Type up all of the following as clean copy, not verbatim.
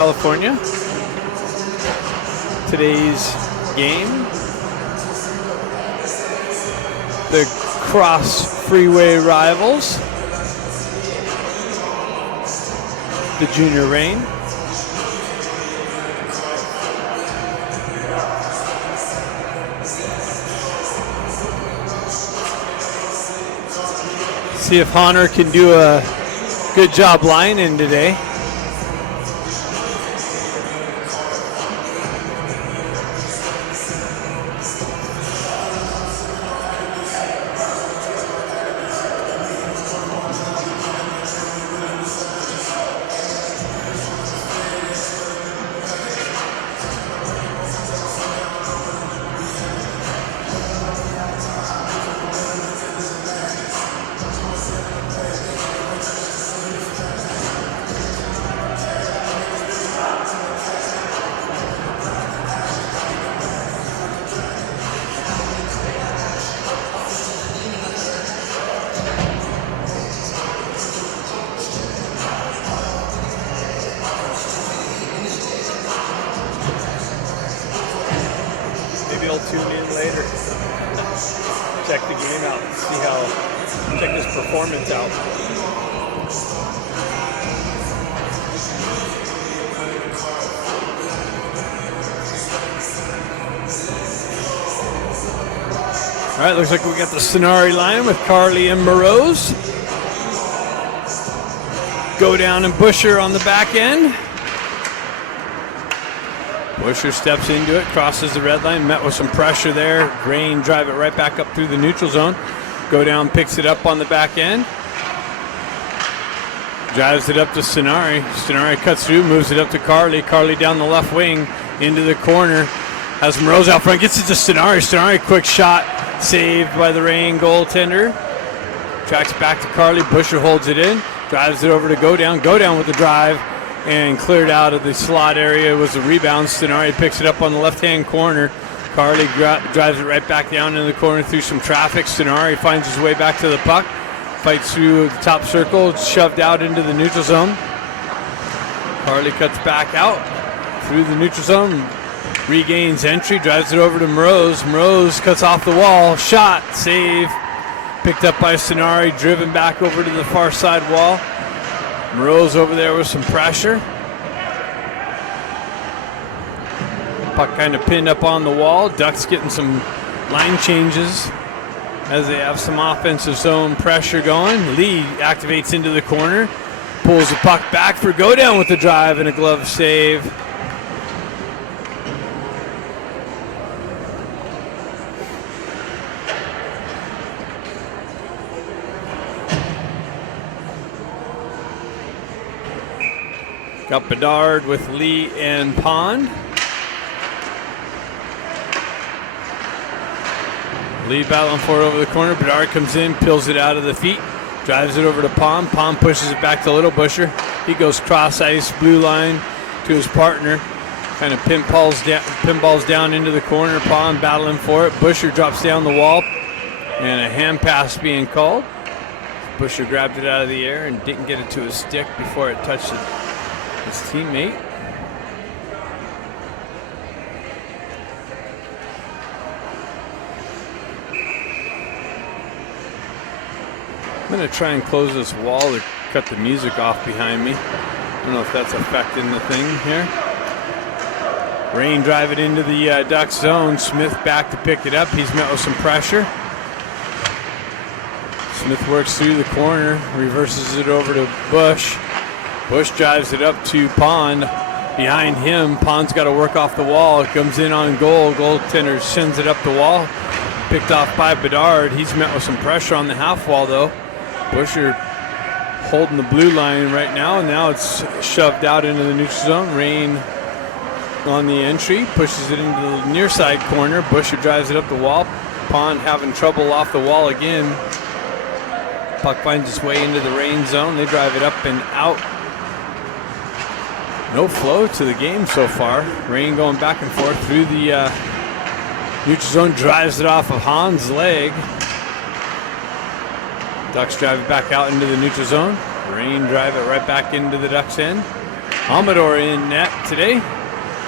California. Today's game, the Cross Freeway rivals, the Junior Rain. See if Honor can do a good job lining today. Maybe I'll tune in later. Check the game out, check his performance out. All right, looks like we got the Sonari line with Carly and Moroz. Go down and Busher on the back end. Busher steps into it, crosses the red line, met with some pressure there. Grain drive it right back up through the neutral zone. Go down, picks it up on the back end. Drives it up to Sonari. Sonari cuts through, moves it up to Carly. Carly down the left wing into the corner. Has Moroz out front, gets it to Sonari. Sonari, quick shot, saved by the Rain goaltender. Tracks back to Carly. Busher holds it in, drives it over to Go Down. Go Down with the drive. And cleared out of the slot area was a rebound. Sonari picks it up on the left-hand corner. Carly drives it right back down in the corner through some traffic. Sonari finds his way back to the puck. Fights through the top circle. Shoved out into the neutral zone. Carly cuts back out through the neutral zone. Regains entry. Drives it over to Moroz. Moroz cuts off the wall. Shot. Save. Picked up by Sonari. Driven back over to the far side wall. Moroz over there with some pressure. Puck kind of pinned up on the wall. Ducks getting some line changes as they have some offensive zone pressure going. Lee activates into the corner. Pulls the puck back for Go Down with the drive and a glove save. Got Bedard with Lee and Pond. Lee battling for it over the corner. Bedard comes in, peels it out of the feet, drives it over to Pond. Pond pushes it back to Little Busher. He goes cross ice, blue line to his partner. Kind of pinballs down into the corner. Pond battling for it. Busher drops down the wall, and a hand pass being called. Busher grabbed it out of the air and didn't get it to his stick before it touched his teammate. I'm going to try and close this wall to cut the music off behind me. I don't know if that's affecting the thing here. Rain drive it into the Ducks zone. Smith back to pick it up. He's met with some pressure. Smith works through the corner, reverses it over to Bush. Bush drives it up to Pond. Behind him, Pond's got to work off the wall. It comes in on goal. Goaltender sends it up the wall. Picked off by Bedard. He's met with some pressure on the half wall, though. Busher holding the blue line right now. Now it's shoved out into the neutral zone. Rain on the entry. Pushes it into the near side corner. Busher drives it up the wall. Pond having trouble off the wall again. Puck finds its way into the Rain zone. They drive it up and out. No flow to the game so far. Rain going back and forth through the neutral zone. Drives it off of Hahn's leg. Ducks drive it back out into the neutral zone. Rain drive it right back into the Ducks end. Amador in net today.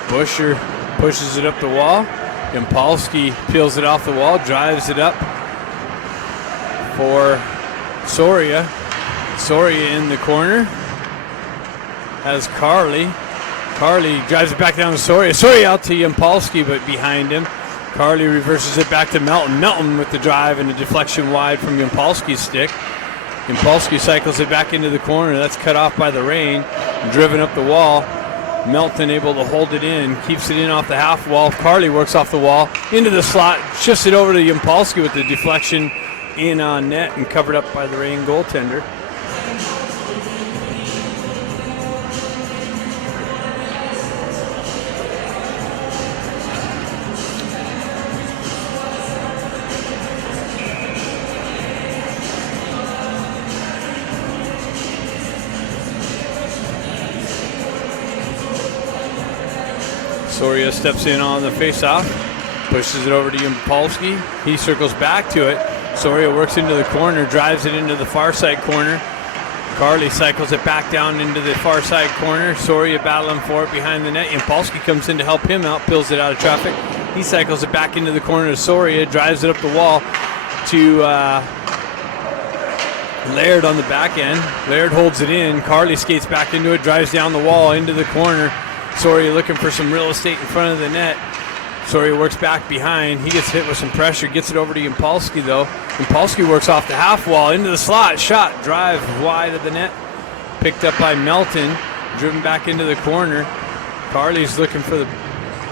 Busher pushes it up the wall. Yampolsky peels it off the wall, drives it up for Soria. Soria in the corner. Has Carly. Carly drives it back down to Soria. Soria out to Yampolsky, but behind him. Carly reverses it back to Melton. Melton with the drive and a deflection wide from Yampolsky's stick. Yampolsky cycles it back into the corner. That's cut off by the rain. Driven up the wall. Melton able to hold it in. Keeps it in off the half wall. Carly works off the wall. Into the slot. Shifts it over to Yampolsky with the deflection in on net and covered up by the rain goaltender. Soria steps in on the face-off, pushes it over to Yampolsky. He circles back to it. Soria works into the corner, drives it into the far side corner. Carly cycles it back down into the far side corner. Soria battling for it behind the net. Yampolsky comes in to help him out, peels it out of traffic. He cycles it back into the corner to Soria, drives it up the wall to Laird on the back end. Laird holds it in. Carly skates back into it, drives down the wall into the corner. Soria looking for some real estate in front of the net. Soria works back behind. He gets hit with some pressure. Gets it over to Yampolsky, though. Yampolsky works off the half wall into the slot. Shot. Drive wide of the net. Picked up by Melton. Driven back into the corner. Carly's looking for the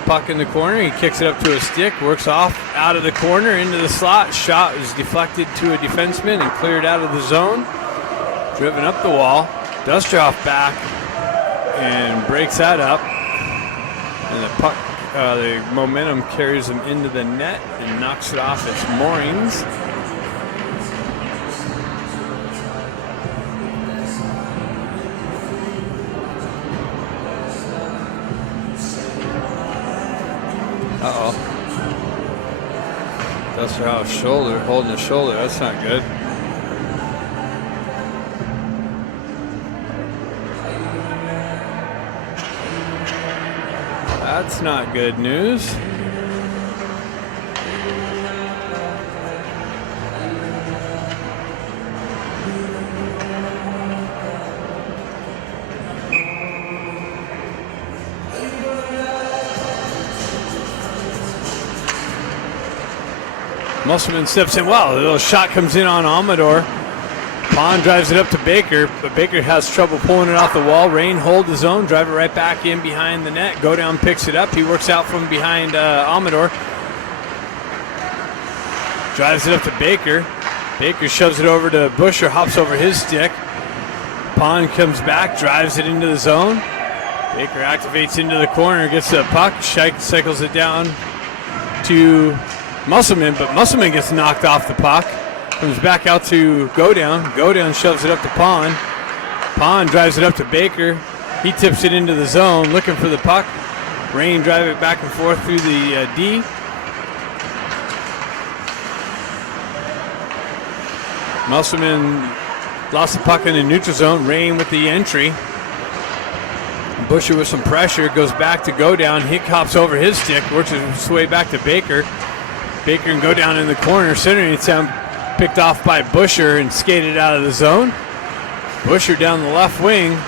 puck in the corner. He kicks it up to a stick. Works off out of the corner into the slot. Shot is deflected to a defenseman and cleared out of the zone. Driven up the wall. Dustroff back and breaks that up, and the puck, the momentum carries him into the net and knocks it off its moorings. Uh-oh. Dustroff's shoulder, holding his shoulder. That's not good. That's not good news. Musselman steps in. Wow, a little shot comes in on Amador. Pond drives it up to Baker, but Baker has trouble pulling it off the wall. Rain hold the zone, drive it right back in behind the net. Go down, picks it up. He works out from behind Amador. Drives it up to Baker. Baker shoves it over to Busher, hops over his stick. Pond comes back, drives it into the zone. Baker activates into the corner, gets the puck, cycles it down to Musselman, but Musselman gets knocked off the puck. Comes back out to Godown. Godown shoves it up to Pond. Pond drives it up to Baker. He tips it into the zone, looking for the puck. Rain drive it back and forth through the D. Musselman lost the puck in the neutral zone. Rain with the entry. Busher with some pressure, goes back to Godown. He hops over his stick, works his way back to Baker. Baker and Godown in the corner. Centering it down. Picked off by Busher and skated out of the zone. Busher down the left wing.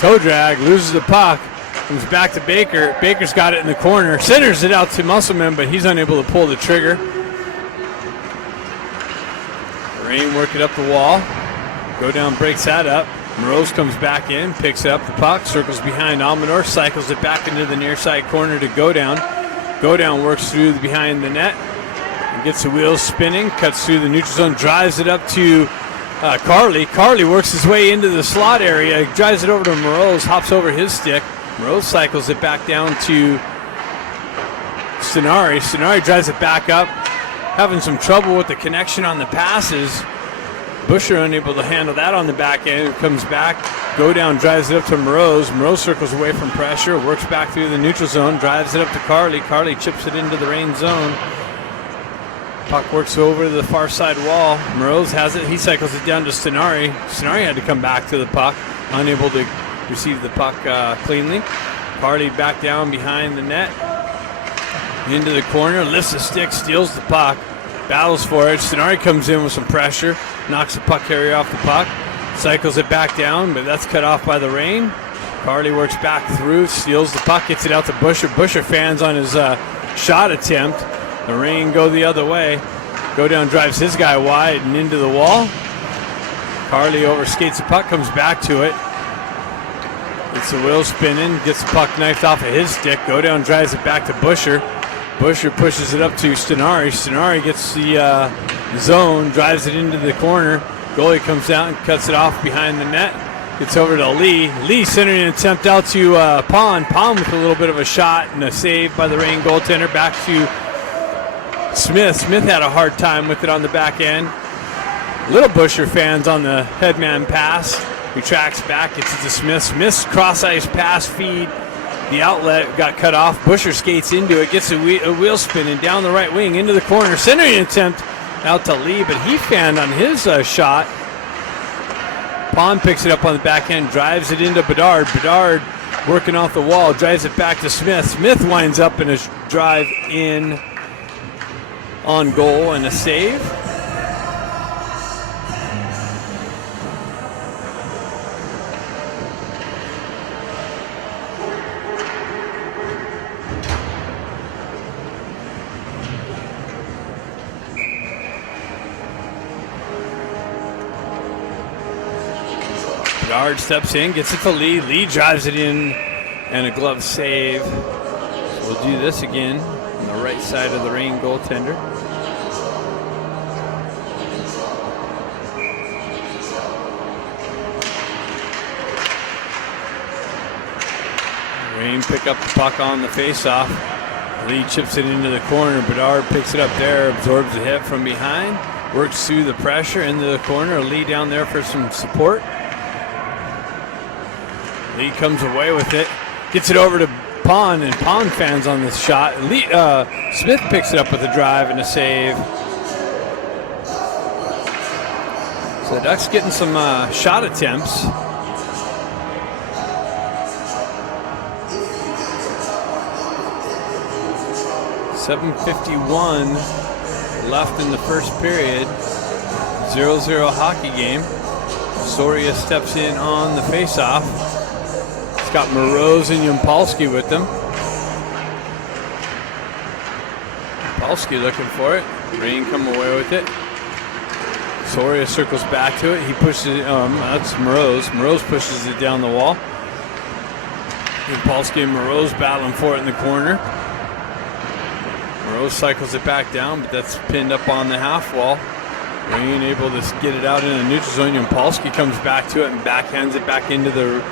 Toe drag, loses the puck. Comes back to Baker. Baker's got it in the corner. Centers it out to Musselman, but he's unable to pull the trigger. Rain working up the wall. Godown breaks that up. Morose comes back in, picks up the puck, circles behind Amador, cycles it back into the near side corner to Godown. Godown works through behind the net. Gets the wheels spinning, cuts through the neutral zone, drives it up to Carly. Carly works his way into the slot area, drives it over to Morose, hops over his stick. Morose cycles it back down to Stenari. Stenari drives it back up, having some trouble with the connection on the passes. Busher unable to handle that on the back end, comes back. Godown drives it up to Morose. Morose circles away from pressure, works back through the neutral zone, drives it up to Carly. Carly chips it into the rain zone. Puck works over to the far side wall. Morose has it. He cycles it down to Stenari. Stenari had to come back to the puck, unable to received the puck cleanly. Carly back down behind the net, into the corner, lifts the stick, steals the puck, battles for it. Stenari comes in with some pressure, knocks the puck carrier off the puck, cycles it back down, but that's cut off by the rain. Carly works back through, steals the puck, gets it out to Busher. Busher fans on his shot attempt. The rain go the other way. Go down, drives his guy wide and into the wall. Carly overskates the puck, comes back to it. Gets the wheel spinning, gets the puck knifed off of his stick. Go down, drives it back to Busher. Busher pushes it up to Stenari. Stenari gets the zone, drives it into the corner. Goalie comes out and cuts it off behind the net. Gets over to Lee. Lee centering an attempt out to Pond. Pond with a little bit of a shot and a save by the Reign goaltender. Back to Smith. Smith had a hard time with it on the back end. Little Busher fans on the headman pass. He tracks back, gets it to Smith. Smith's cross-ice pass feed. The outlet got cut off. Busher skates into it, gets a wheel spinning down the right wing into the corner. Centering attempt out to Lee, but he fanned on his shot. Pond picks it up on the back end, drives it into Bedard. Bedard working off the wall, drives it back to Smith. Smith winds up in a drive in on goal and a save. Bedard steps in, gets it to Lee. Lee drives it in, and a glove save. So we'll do this again on the right side of the Reign goaltender. Reign pick up the puck on the faceoff. Lee chips it into the corner. Bedard picks it up there, absorbs the hit from behind, works through the pressure into the corner. Lee down there for some support. Lee comes away with it, gets it over to Pond, and Pond fans on this shot. Lee, Smith picks it up with a drive and a save. So the Ducks getting some shot attempts. .7:51 left in the first period. 0-0 hockey game. Soria steps in on the faceoff. It's got Moroz and Yampolsky with them. Yampolsky looking for it. Reign come away with it. Soria circles back to it. He pushes it. That's Moroz. Moroz pushes it down the wall. Yampolsky and Moroz battling for it in the corner. Moroz cycles it back down, but that's pinned up on the half wall. Reign able to get it out in a neutral zone. Yampolsky comes back to it and backhands it back into the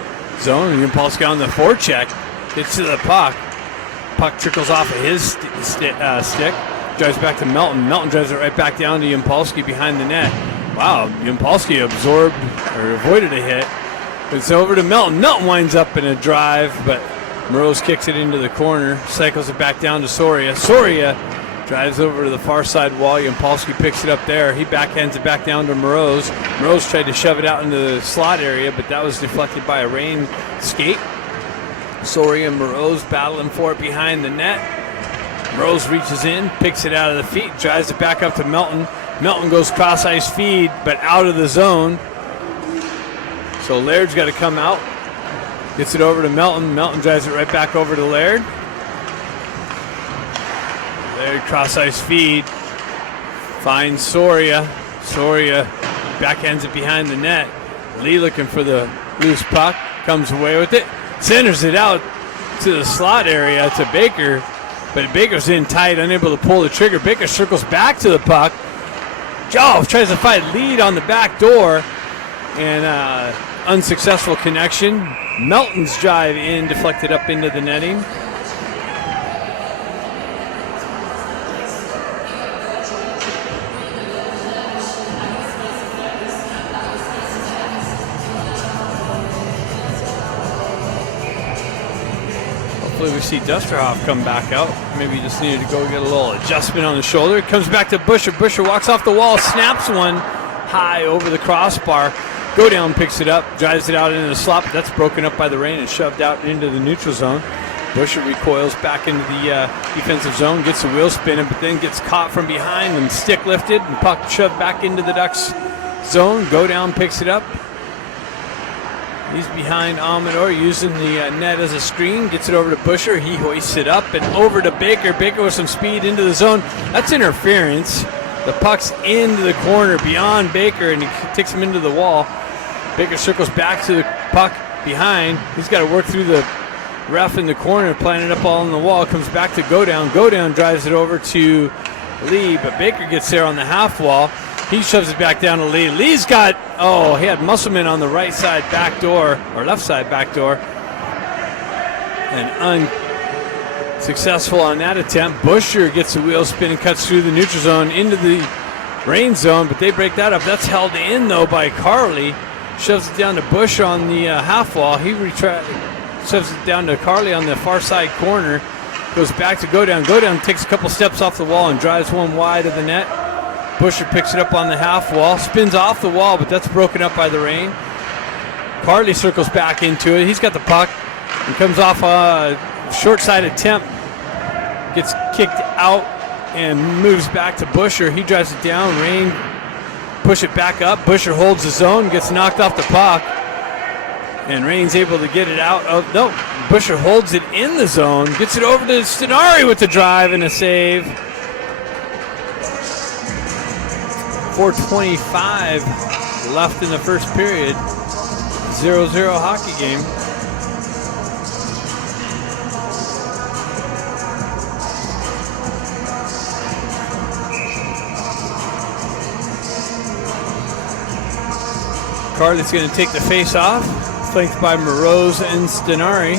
zone. Yampolsky on the forecheck gets to the puck. Puck trickles off of his stick. Drives back to Melton. Melton drives it right back down to Yampolsky behind the net. Wow, Yampolsky absorbed or avoided a hit. It's over to Melton. Melton winds up in a drive, but Moroz kicks it into the corner, cycles it back down to Soria. Soria drives over to the far side wall. Yampolsky picks it up there. He backhands it back down to Moroz. Moroz tried to shove it out into the slot area, but that was deflected by a Reign skate. Soria and Moroz battling for it behind the net. Moroz reaches in, picks it out of the feet, drives it back up to Melton. Melton goes cross-ice feed, but out of the zone. So Laird's got to come out. Gets it over to Melton. Melton drives it right back over to Laird. Laird cross-ice feed. Finds Soria. Soria backhands it behind the net. Lee looking for the loose puck. Comes away with it. Centers it out to the slot area to Baker. But Baker's in tight, unable to pull the trigger. Baker circles back to the puck. Joe tries to fight lead on the back door. And unsuccessful connection. Melton's drive in, deflected up into the netting. Hopefully we see Dusterhoff come back out. Maybe he just needed to go get a little adjustment on the shoulder. It comes back to Busher. Busher walks off the wall, snaps one high over the crossbar. Go down, picks it up, drives it out into the slot. That's broken up by the rain and shoved out into the neutral zone. Busher recoils back into the defensive zone, gets a wheel spinning, but then gets caught from behind and stick lifted and puck shoved back into the Ducks zone. Go down, picks it up. He's behind Amador, using the net as a screen. Gets it over to Busher. He hoists it up and over to Baker. Baker with some speed into the zone. That's interference. The puck's into the corner beyond Baker, and he takes him into the wall. Baker circles back to the puck behind. He's got to work through the ref in the corner, playing it up all on the wall. Comes back to Go Down. Go Down drives it over to Lee, but Baker gets there on the half wall. He shoves it back down to Lee. Lee's got, he had Musselman on the right side back door, or left side back door. And unsuccessful on that attempt. Busher gets a wheel spin and cuts through the neutral zone into the rain zone, but they break that up. That's held in, though, by Carly. Shoves it down to Bush on the half wall. He shoves it down to Carly on the far side corner. Goes back to Go Down. Go Down takes a couple steps off the wall and drives one wide of the net. Busher picks it up on the half wall, spins off the wall, but that's broken up by the rain. Carly circles back into it. He's got the puck and comes off a short side attempt. Gets kicked out and moves back to Busher. He drives it down. Rain push it back up. Busher holds the zone, gets knocked off the puck. And Rain's able to get it out of, Busher holds it in the zone, gets it over to Stenari with the drive and a save. 4:25 left in the first period. 0-0 hockey game. Carly's going to take the face off, flanked by Moroz and Stenari.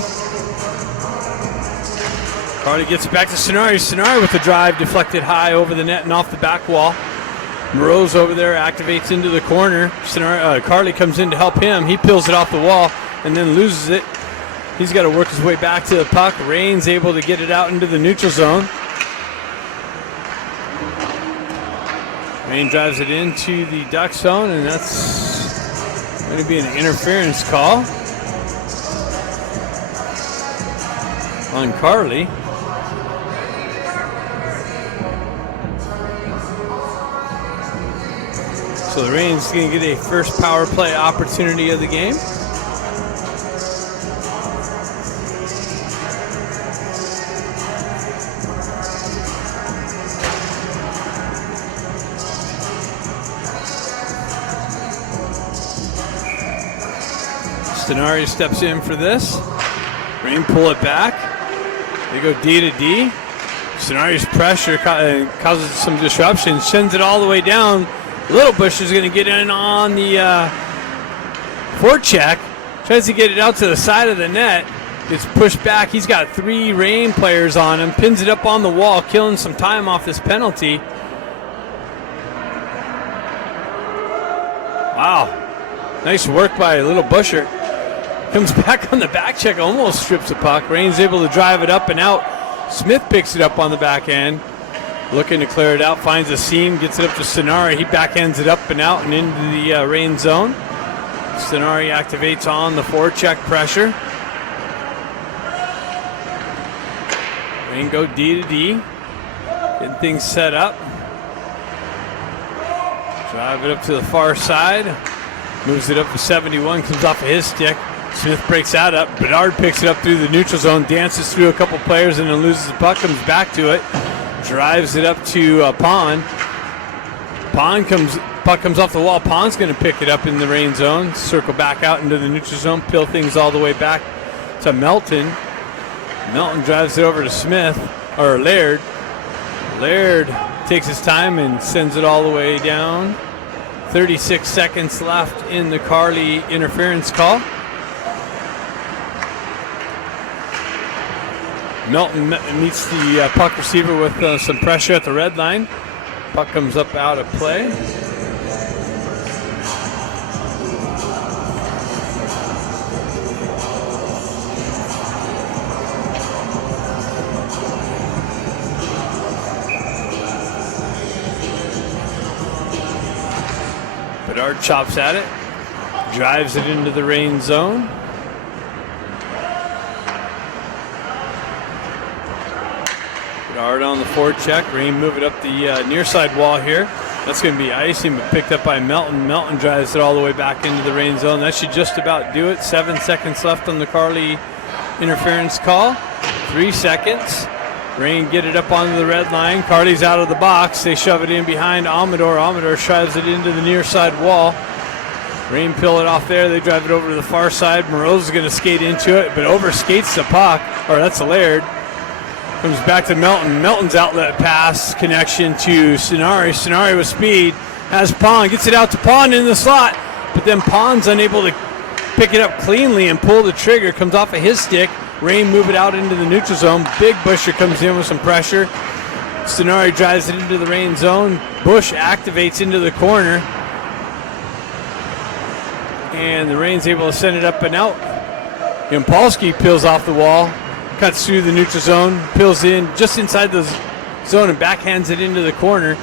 Carly gets it back to Stenari. Stenari with the drive, deflected high over the net and off the back wall. Moroz over there activates into the corner. Carly comes in to help him. He peels it off the wall and then loses it. He's got to work his way back to the puck. Rain's able to get it out into the neutral zone. Rain drives it into the Duck zone, and that's going to be an interference call on Carly. So the Rain's going to get a first power play opportunity of the game. Stenari steps in for this. Rain pull it back. They go D to D. Stenari's pressure causes some disruption, sends it all the way down. Little Bush is going to get in on the forecheck. Tries to get it out to the side of the net. Gets pushed back. He's got 3 Rain players on him. Pins it up on the wall, killing some time off this penalty. Wow. Nice work by Little Busher. Comes back on the back check, almost strips the puck. Rain's able to drive it up and out. Smith picks it up on the back end. Looking to clear it out, finds a seam, gets it up to Stenari. He backhands it up and out and into the Rain zone. Stenari activates on the forecheck pressure. Rain go D to D. Getting things set up. Drive it up to the far side. Moves it up to 71, comes off of his stick. Smith breaks that up. Bedard picks it up through the neutral zone, dances through a couple players and then loses the puck, comes back to it. Drives it up to Pond. Puck comes off the wall. Pond's going to pick it up in the Rain zone. Circle back out into the neutral zone. Peel things all the way back to Melton. Melton drives it over to Smith, or Laird. Laird takes his time and sends it all the way down. 36 seconds left in the Carly interference call. Melton meets the puck receiver with some pressure at the red line. Puck comes up out of play. Bedard chops at it. drives it into the rain zone. Hard on the forecheck. Rain move it up the near side wall here. That's going to be icing, but picked up by Melton. Melton drives it all the way back into the rain zone. That should just about do it. 7 seconds left on the Carly interference call. 3 seconds. Rain get it up onto the red line. Carly's out of the box. They shove it in behind Amador. Amador shoves it into the near side wall. Rain peel it off there. They drive it over to the far side. Morose is going to skate into it, but overskates the puck. Or that's Laird. Comes back to Melton. Melton's outlet pass connection to Sonari. Sonari with speed. Has Pond. Gets it out to Pond in the slot. But then Pond's unable to pick it up cleanly and pull the trigger. Comes off of his stick. Rain move it out into the neutral zone. Big Busher comes in with some pressure. Sonari drives it into the rain zone. Bush activates into the corner. And the Rain's able to send it up and out. Impolsky peels off the wall. Cuts through the neutral zone, peels in just inside the zone and backhands it into the corner.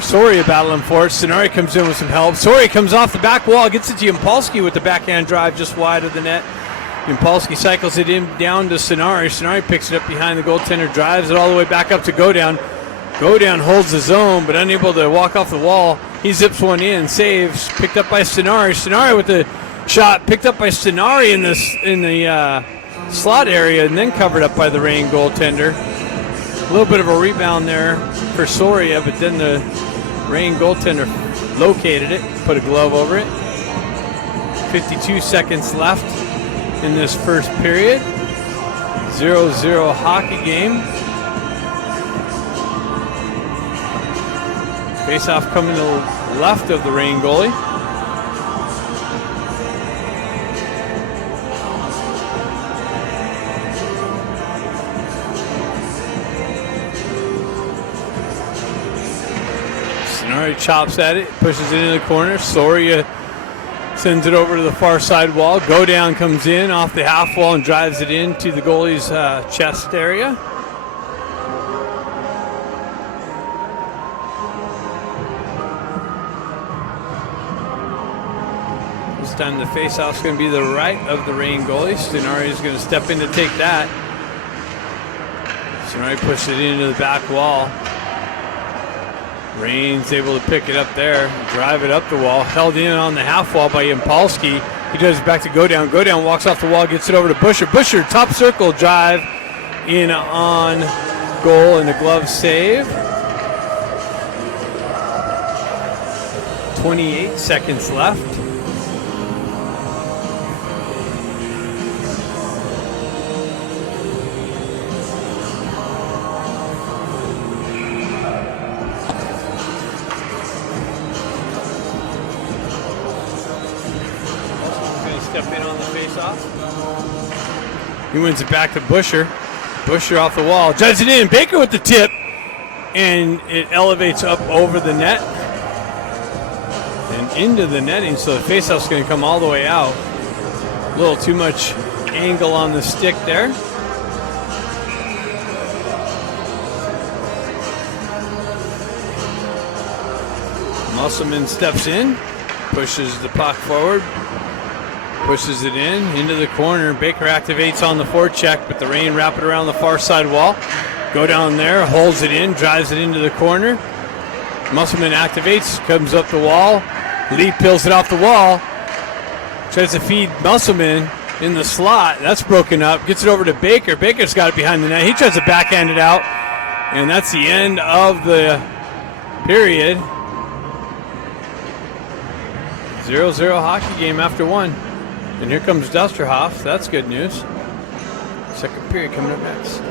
Soria battling for it. Sonari comes in with some help. Soria comes off the back wall, gets it to Impolsky with the backhand drive just wide of the net. Impolsky cycles it in down to Sonari. Sonari picks it up behind the goaltender, drives it all the way back up to Godown. Godown holds the zone, but unable to walk off the wall. He zips one in, saves, picked up by Sonari. Sonari with the shot picked up by Sonari in the slot area and then covered up by the Rain goaltender. A little bit of a rebound there for Soria, but then the Rain goaltender located it, put a glove over it. 52 seconds left in this first period. 0-0 hockey game. Face-off coming to the left of the Rain goalie. Sonari chops at it, pushes it in the corner. Soria sends it over to the far side wall. Godown comes in off the half wall and drives it into the goalie's chest area. This time the face-off is going to be the right of the Rain goalie. Sonari is going to step in to take that. Sonari pushes it into the back wall. Rain's able to pick it up there, drive it up the wall, held in on the half wall by Impolsky. He does it back to Godown. Godown walks off the wall, gets it over to Busher. Busher, top circle drive in on goal and a glove save. 28 seconds left. Step in on the face-off. He wins it back to Busher. Busher off the wall. Drives it in. Baker with the tip. And it elevates up over the net. And into the netting. So the face-off's going to come all the way out. A little too much angle on the stick there. Musselman steps in. Pushes the puck forward. Pushes it into the corner. Baker activates on the forecheck, but the Rain wrap it around the far side wall. Go down there, holds it in, drives it into the corner. Musselman activates, comes up the wall. Lee peels it off the wall. Tries to feed Musselman in the slot. That's broken up. Gets it over to Baker. Baker's got it behind the net. He tries to backhand it out. And that's the end of the period. 0-0 hockey game after one. And here comes Dusterhoff. That's good news. Second period coming up next.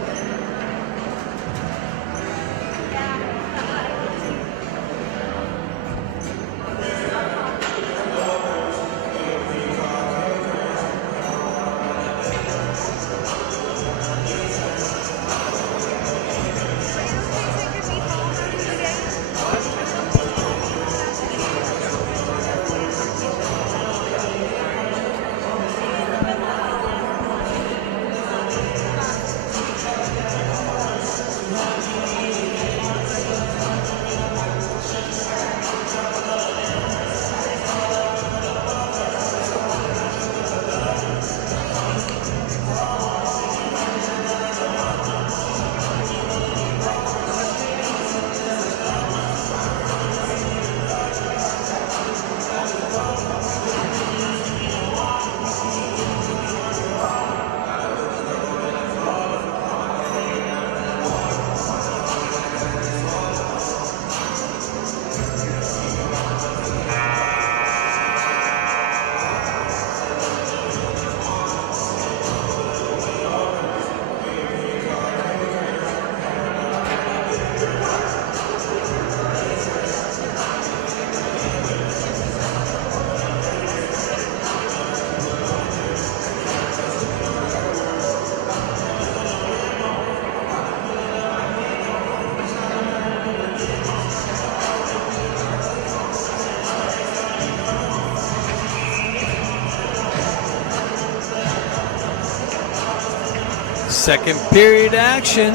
Second period action.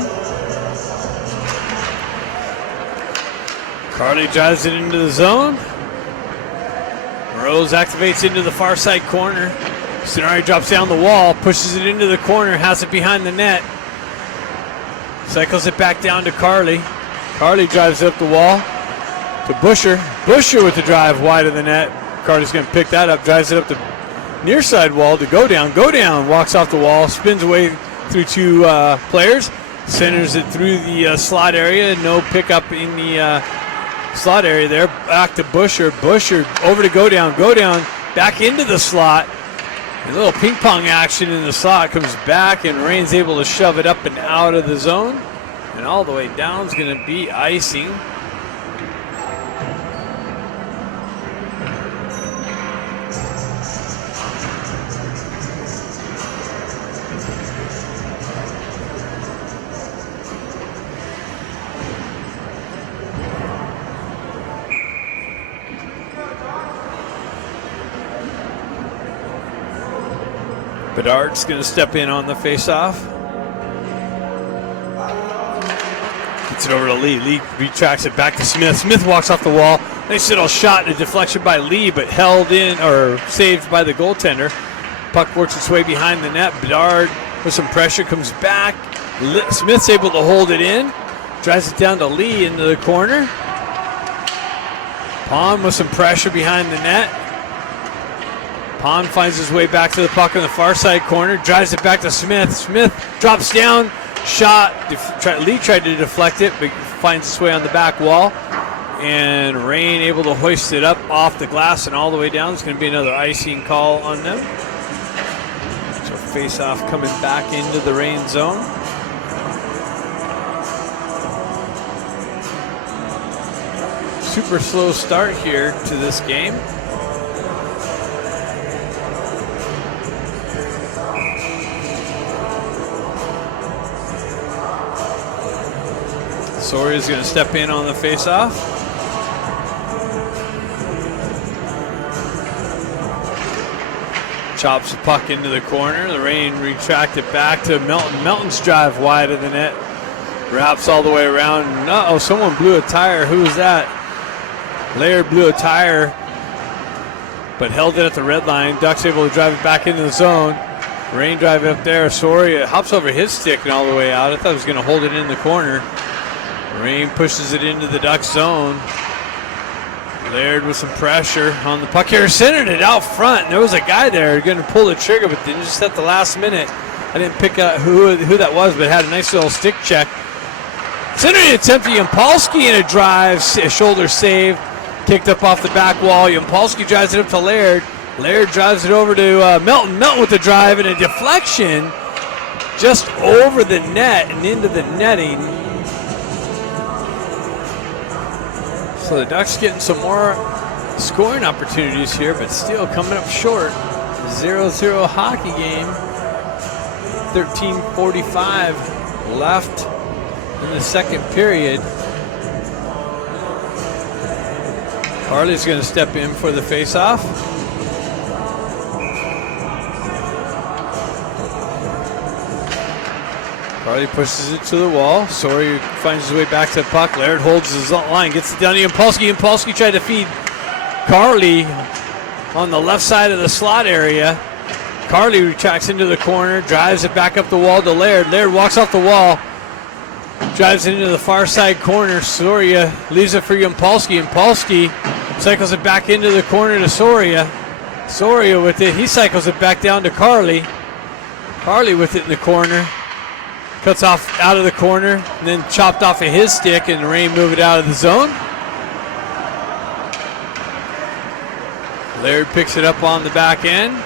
Carly drives it into the zone. Rose activates into the far side corner. Stenari drops down the wall, pushes it into the corner, has it behind the net. Cycles it back down to Carly. Carly drives up the wall to Busher. Busher with the drive wide of the net. Carly's going to pick that up, drives it up the near side wall to go down. Go down, walks off the wall, spins away through two players, centers it through the slot area. No pickup in the slot area there. Back to Busher. Busher over to go down, back into the slot. A little ping pong action in the slot, comes back, and Rain's able to shove it up and out of the zone. And all the way down is going to be icing. Bedard's going to step in on the faceoff. Gets it over to Lee. Lee retracts it back to Smith. Smith walks off the wall. Nice little shot and a deflection by Lee, but held in or saved by the goaltender. Puck works its way behind the net. Bedard with some pressure comes back. Smith's able to hold it in. Drives it down to Lee into the corner. Pond with some pressure behind the net. Pond finds his way back to the puck in the far side corner, drives it back to Smith. Smith drops down, shot. Lee tried to deflect it, but finds its way on the back wall. And Rain able to hoist it up off the glass and all the way down. It's going to be another icing call on them. So face-off coming back into the Rain zone. Super slow start here to this game. Soria's going to step in on the face-off. Chops the puck into the corner. The Rain retract it back to Melton. Melton's drive wide of the net. Wraps all the way around. Uh-oh, someone blew a tire. Who was that? Laird blew a tire, but held it at the red line. Ducks able to drive it back into the zone. Rain drive up there. Soria hops over his stick and all the way out. I thought he was going to hold it in the corner. Rain pushes it into the Ducks zone. Laird with some pressure on the puck here. Centered it out front. And there was a guy there going to pull the trigger, but then just at the last minute. I didn't pick up who that was, but had a nice little stick check. Centering attempt to Yampolsky in a drive. A shoulder save. Kicked up off the back wall. Yampolsky drives it up to Laird. Laird drives it over to Melton. Melton with the drive and a deflection just over the net and into the netting. So the Ducks getting some more scoring opportunities here, but still coming up short. 0-0 hockey game. 13:45 left in the second period. Harley's going to step in for the faceoff. Harley pushes it to the wall. Sori finds his way back to the puck. Laird holds his line, gets it down to Yampolsky. Yampolsky tried to feed Carly on the left side of the slot area. Carly retracts into the corner, drives it back up the wall to Laird. Laird walks off the wall, drives it into the far side corner. Soria leaves it for Yampolsky. Yampolsky cycles it back into the corner to Soria. Soria with it. He cycles it back down to Carly. Carly with it in the corner. Cuts off out of the corner, and then chopped off of his stick, and the Rain move it out of the zone. Laird picks it up on the back end.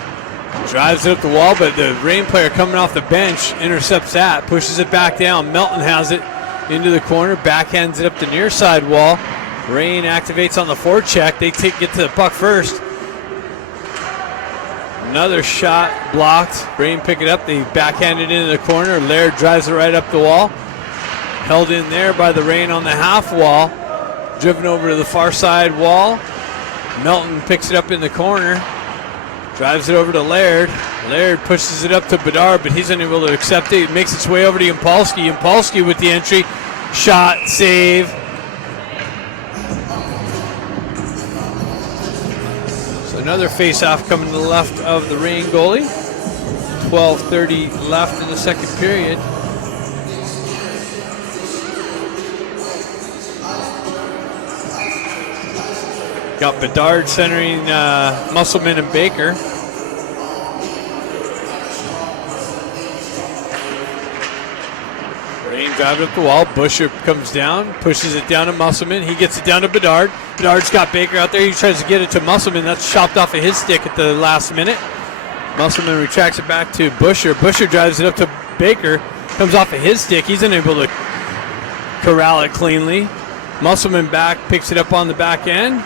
Drives it up the wall, but the Rain player coming off the bench intercepts that, pushes it back down. Melton has it into the corner, backhands it up the near side wall. Rain activates on the forecheck. They get to the puck first. Another shot blocked. Rain pick it up. They backhand it into the corner. Laird drives it right up the wall. Held in there by the Rain on the half wall. Driven over to the far side wall. Melton picks it up in the corner. Drives it over to Laird. Laird pushes it up to Bedard, but he's unable to accept it. It makes its way over to Impulski. Impulski with the entry. Shot, save. So another face-off coming to the left of the Reign goalie. 12:30 left in the second period. Got Bedard centering Musselman and Baker. Reign driving up the wall. Busher comes down, pushes it down to Musselman. He gets it down to Bedard. Bedard's got Baker out there. He tries to get it to Musselman. That's chopped off of his stick at the last minute. Musselman retracts it back to Busher. Busher drives it up to Baker. Comes off of his stick. He's unable to corral it cleanly. Musselman back, picks it up on the back end.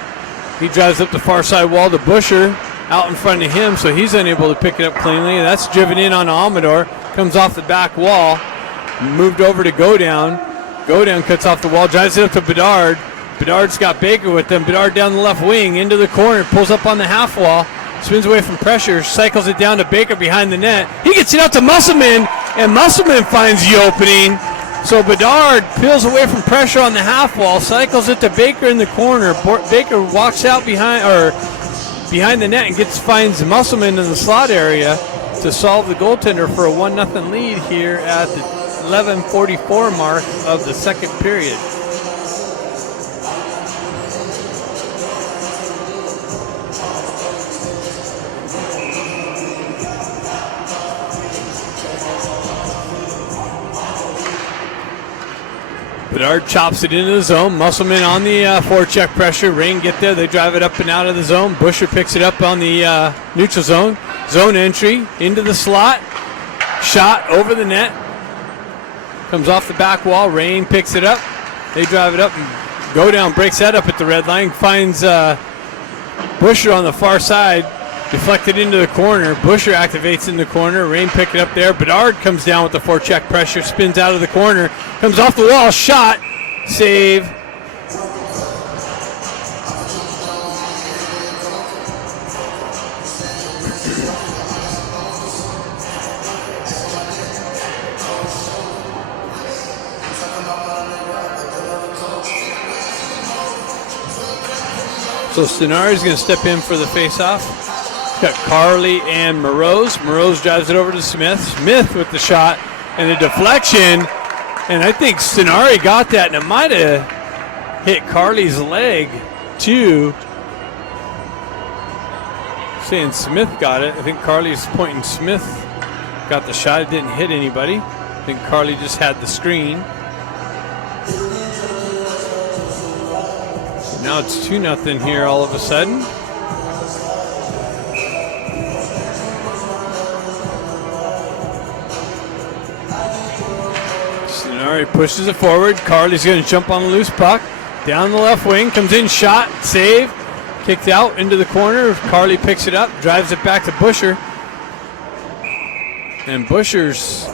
He drives up the far side wall to Busher, out in front of him, so he's unable to pick it up cleanly. That's driven in on Amador. Comes off the back wall. Moved over to Godown. Godown cuts off the wall, drives it up to Bedard. Bedard's got Baker with him. Bedard down the left wing, into the corner, pulls up on the half wall, spins away from pressure, cycles it down to Baker behind the net. He gets it out to Musselman, and Musselman finds the opening. So Bedard peels away from pressure on the half wall, cycles it to Baker in the corner. Baker walks out behind the net and finds Musselman in the slot area to solve the goaltender for a 1-0 lead here at the 11:44 mark of the second period. Bedard chops it into the zone. Musselman on the forecheck pressure. Reign get there. They drive it up and out of the zone. Busher picks it up on the neutral zone. Zone entry into the slot. Shot over the net. Comes off the back wall. Reign picks it up. They drive it up and Godown breaks that up at the red line. Finds Busher on the far side. Deflected into the corner. Busher activates in the corner. Reign pick it up there. Bedard comes down with the forecheck pressure. Spins out of the corner. Comes off the wall. Shot. Save. So Stenari's going to step in for the face-off. Got Carly and Moroz. Moroz drives it over to Smith. Smith with the shot and the deflection. And I think Stenari got that, and it might have hit Carly's leg too. Saying Smith got it. I think Carly's pointing Smith got the shot. It didn't hit anybody. I think Carly just had the screen. Now it's 2-0 here all of a sudden. Stenari pushes it forward. Carly's going to jump on the loose puck. Down the left wing. Comes in, shot, save. Kicked out into the corner. Carly picks it up. Drives it back to Busher. And Busher's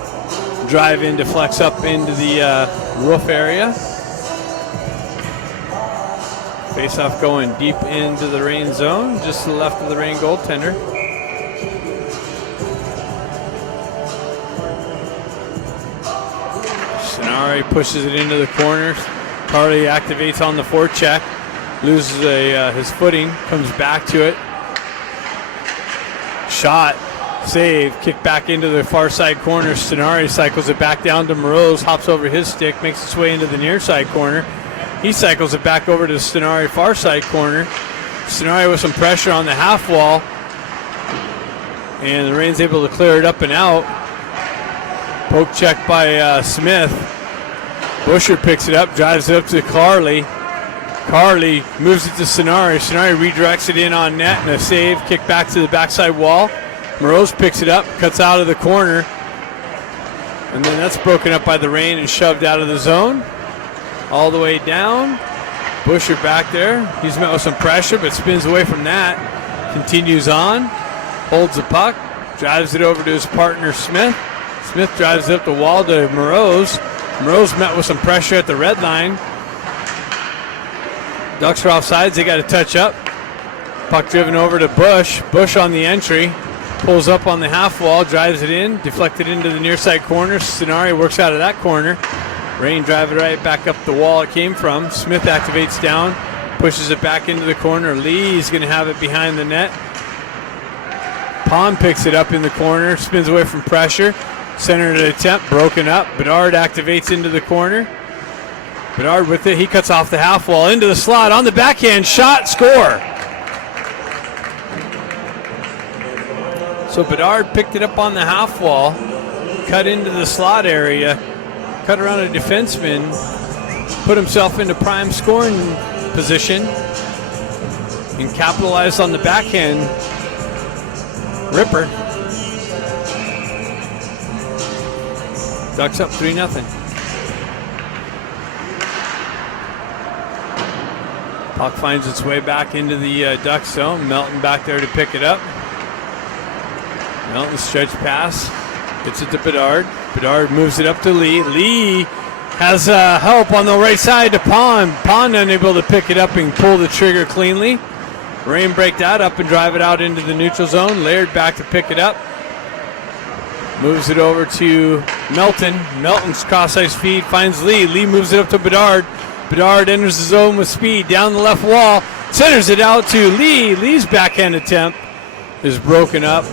drive in deflects up into the roof area. Face-off going deep into the Reign zone, just to the left of the Reign goaltender. Stenari pushes it into the corner. Carly activates on the forecheck, loses his footing, comes back to it. Shot, save, kick back into the far side corner. Stenari cycles it back down to Moroz, hops over his stick, makes its way into the near side corner. He cycles it back over to the Stenari far side corner. Stenari with some pressure on the half wall. And the Reign's able to clear it up and out. Poke check by Smith. Busher picks it up, drives it up to Carly. Carly moves it to Stenari. Stenari redirects it in on net and a save. Kick back to the backside wall. Moroz picks it up, cuts out of the corner. And then that's broken up by the Reign and shoved out of the zone. All the way down. Busher back there. He's met with some pressure, but spins away from that. Continues on. Holds the puck. Drives it over to his partner, Smith. Smith drives it up the wall to Moroz. Moroz met with some pressure at the red line. Ducks are off sides. They got to touch up. Puck driven over to Bush. Bush on the entry. pulls up on the half wall, drives it in, deflected into the near side corner. Stenari works out of that corner. Rain drive it right back up the wall it came from. Smith activates down, pushes it back into the corner. Lee's going to have it behind the net. Pond picks it up in the corner, spins away from pressure. Centered attempt, broken up. Bedard activates into the corner. Bedard with it, he cuts off the half wall, into the slot, on the backhand, shot, score. So Bedard picked it up on the half wall, cut into the slot area, cut around a defenseman, put himself into prime scoring position, and capitalized on the backhand ripper. Ducks up 3-0. Puck finds its way back into the Duck zone. Melton back there to pick it up. Melton stretch pass. Gets it to Bedard. Bedard moves it up to Lee. Lee has help on the right side to Pond. Pond unable to pick it up and pull the trigger cleanly. Rain break that up and drive it out into the neutral zone. Laird back to pick it up. Moves it over to Melton. Melton's cross-ice feed finds Lee. Lee moves it up to Bedard. Bedard enters the zone with speed down the left wall. Centers it out to Lee. Lee's backhand attempt is broken up.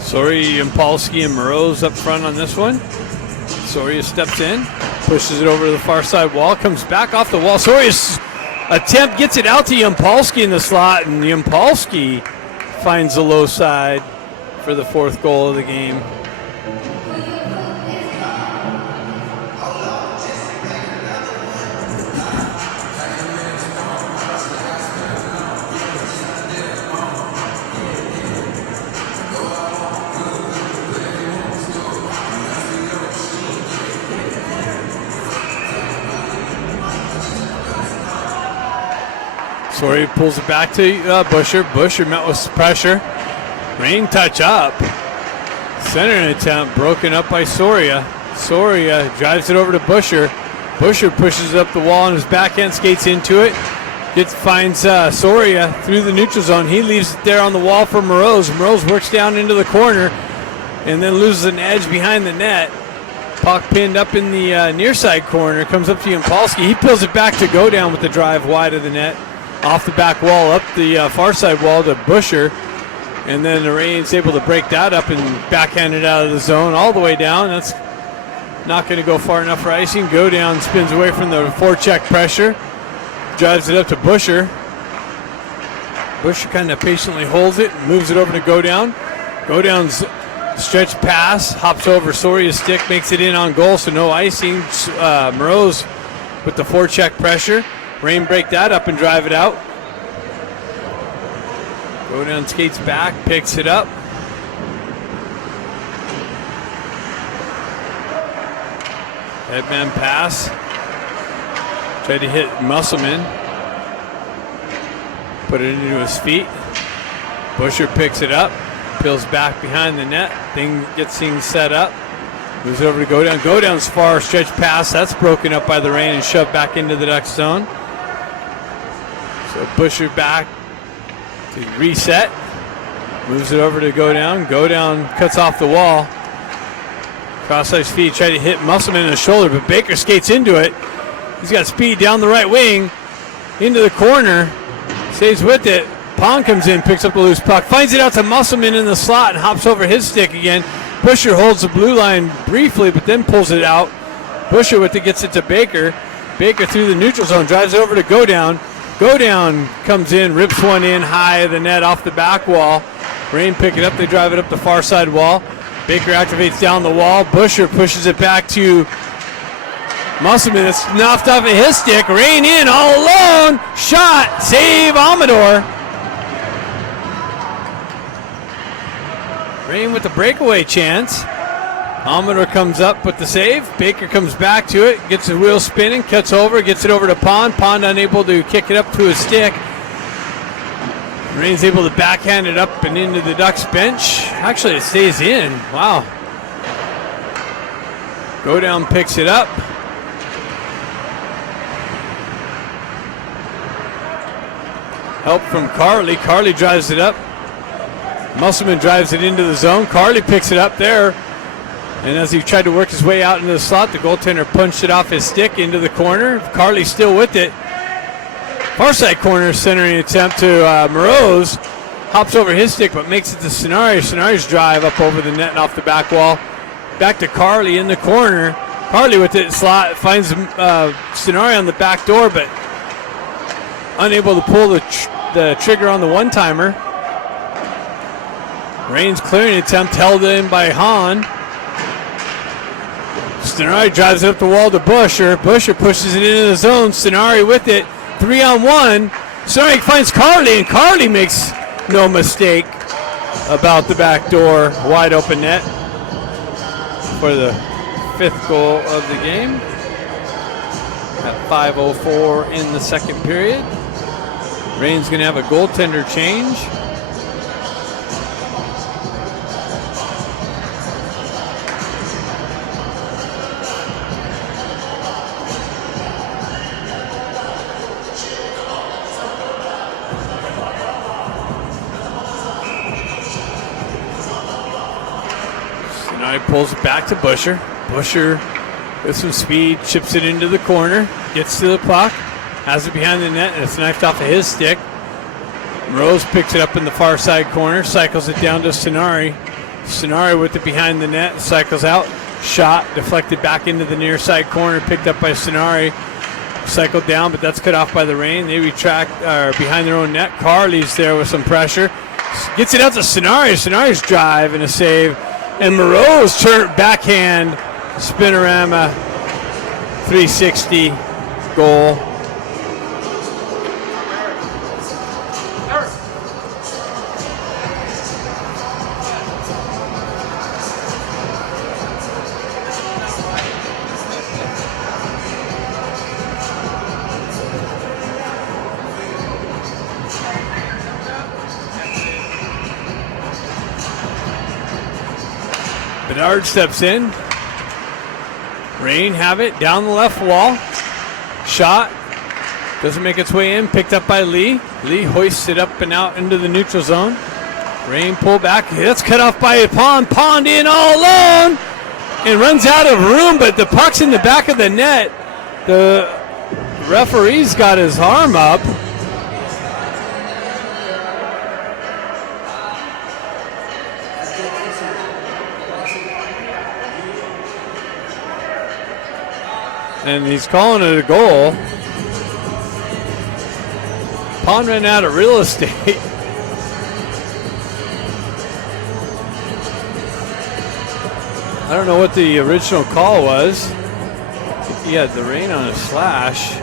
Soria, Yampolsky, and Moroz up front on this one. Soria steps in, pushes it over to the far side wall, comes back off the wall. Soria's attempt gets it out to Yampolsky in the slot, and Yampolsky finds the low side for the fourth goal of the game. Soria pulls it back to Busher. Busher met with pressure. Rain touch up. Center attempt broken up by Soria. Soria drives it over to Busher. Busher pushes it up the wall and his backhand skates into it. Finds Soria through the neutral zone. He leaves it there on the wall for Moroz. Moroz works down into the corner and then loses an edge behind the net. Puck pinned up in the near side corner. Comes up to Yampolsky. He pulls it back to go down with the drive wide of the net. Off the back wall, up the far side wall to Busher. And then the Rain's able to break that up and backhand it out of the zone all the way down. That's not going to go far enough for icing. Go down, spins away from the forecheck pressure. Drives it up to Busher. Busher kind of patiently holds it, moves it over to Go Down. Go Down's stretch pass, hops over Soria's stick, makes it in on goal, so no icing. Moroz with the forecheck pressure. Rain break that up and drive it out. Go Down skates back, picks it up. Headman pass. Tried to hit Musselman. Put it into his feet. Busher picks it up. Peels back behind the net. Gets things set up. Moves over to Go Down. Go Down's far stretch pass. That's broken up by the Rain and shoved back into the Duck zone. So Busher back to reset. Moves it over to Go Down. Go Down cuts off the wall. Cross-ice feed. Tried to hit Musselman in the shoulder, but Baker skates into it. He's got speed down the right wing. Into the corner. Stays with it. Pond comes in, picks up the loose puck. Finds it out to Musselman in the slot and hops over his stick again. Busher holds the blue line briefly, but then pulls it out. Busher with it gets it to Baker. Baker through the neutral zone. Drives it over to Go Down. Go Down comes in, rips one in high of the net off the back wall. Rain pick it up. They drive it up the far side wall. Baker activates down the wall. Busher pushes it back to Musselman. It's knocked off of his stick. Rain in all alone. Shot. Save Amador. Rain with the breakaway chance. Amador comes up with the save. Baker comes back to it, gets the wheel spinning, cuts over, gets it over to Pond. Pond unable to kick it up to his stick. Rain's able to backhand it up and into the Ducks bench. Actually, it stays in. Wow. Go down picks it up. Help from Carly. Carly drives it up. Musselman drives it into the zone. Carly picks it up there. And as he tried to work his way out into the slot, the goaltender punched it off his stick into the corner. Carly still with it. Far side corner centering attempt to Moroz. Hops over his stick but makes it to Sonari. Sonari's drive up over the net and off the back wall. Back to Carly in the corner. Carly with it slot finds Sonari on the back door but unable to pull the trigger on the one-timer. Rain's clearing attempt held in by Hahn. Stenari drives it up the wall to Busher. Busher pushes it into the zone. Stenari with it. 3-on-1. Stenari finds Carly, and Carly makes no mistake about the back door. Wide open net for the 5th goal of the game. At 5:04 in the second period. Rain's going to have a goaltender change. Pulls it back to Busher. Busher with some speed, chips it into the corner, gets to the puck, has it behind the net, and it's knifed off of his stick. Rose picks it up in the far side corner, cycles it down to Sonari. Sonari with it behind the net, cycles out, shot, deflected back into the near side corner, picked up by Sonari, cycled down, but that's cut off by the rain. They retract behind their own net. Carly's there with some pressure. Gets it out to Sonari. Sonari's drive and a save. And Moreau's turn backhand spinorama 360 goal. Bedard steps in. Rain have it down the left wall. Shot. Doesn't make its way in. Picked up by Lee. Lee hoists it up and out into the neutral zone. Rain pull back. That's cut off by Pond. Pond in all alone. And runs out of room, but the puck's in the back of the net. The referee's got his arm up. And he's calling it a goal. Pond ran out of real estate. I don't know what the original call was. I think he had the rain on a slash.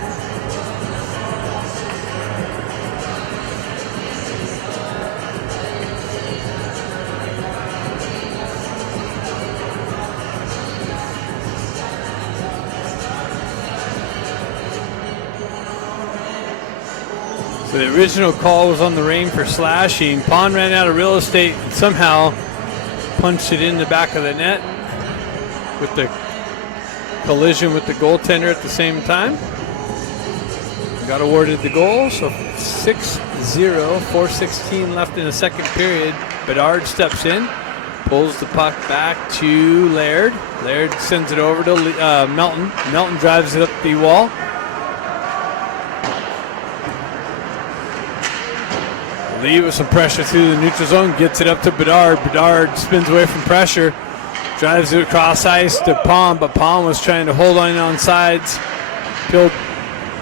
So the original call was on the rain for slashing. Pond ran out of real estate and somehow punched it in the back of the net with the collision with the goaltender at the same time. Got awarded the goal, so 6-0, 4:16 left in the second period. Bedard steps in, pulls the puck back to Laird. Laird sends it over to Melton. Melton drives it up the wall. Lee with some pressure through the neutral zone, gets it up to Bedard. Bedard spins away from pressure, drives it across ice to Pond, but Pond was trying to hold on sides, peeled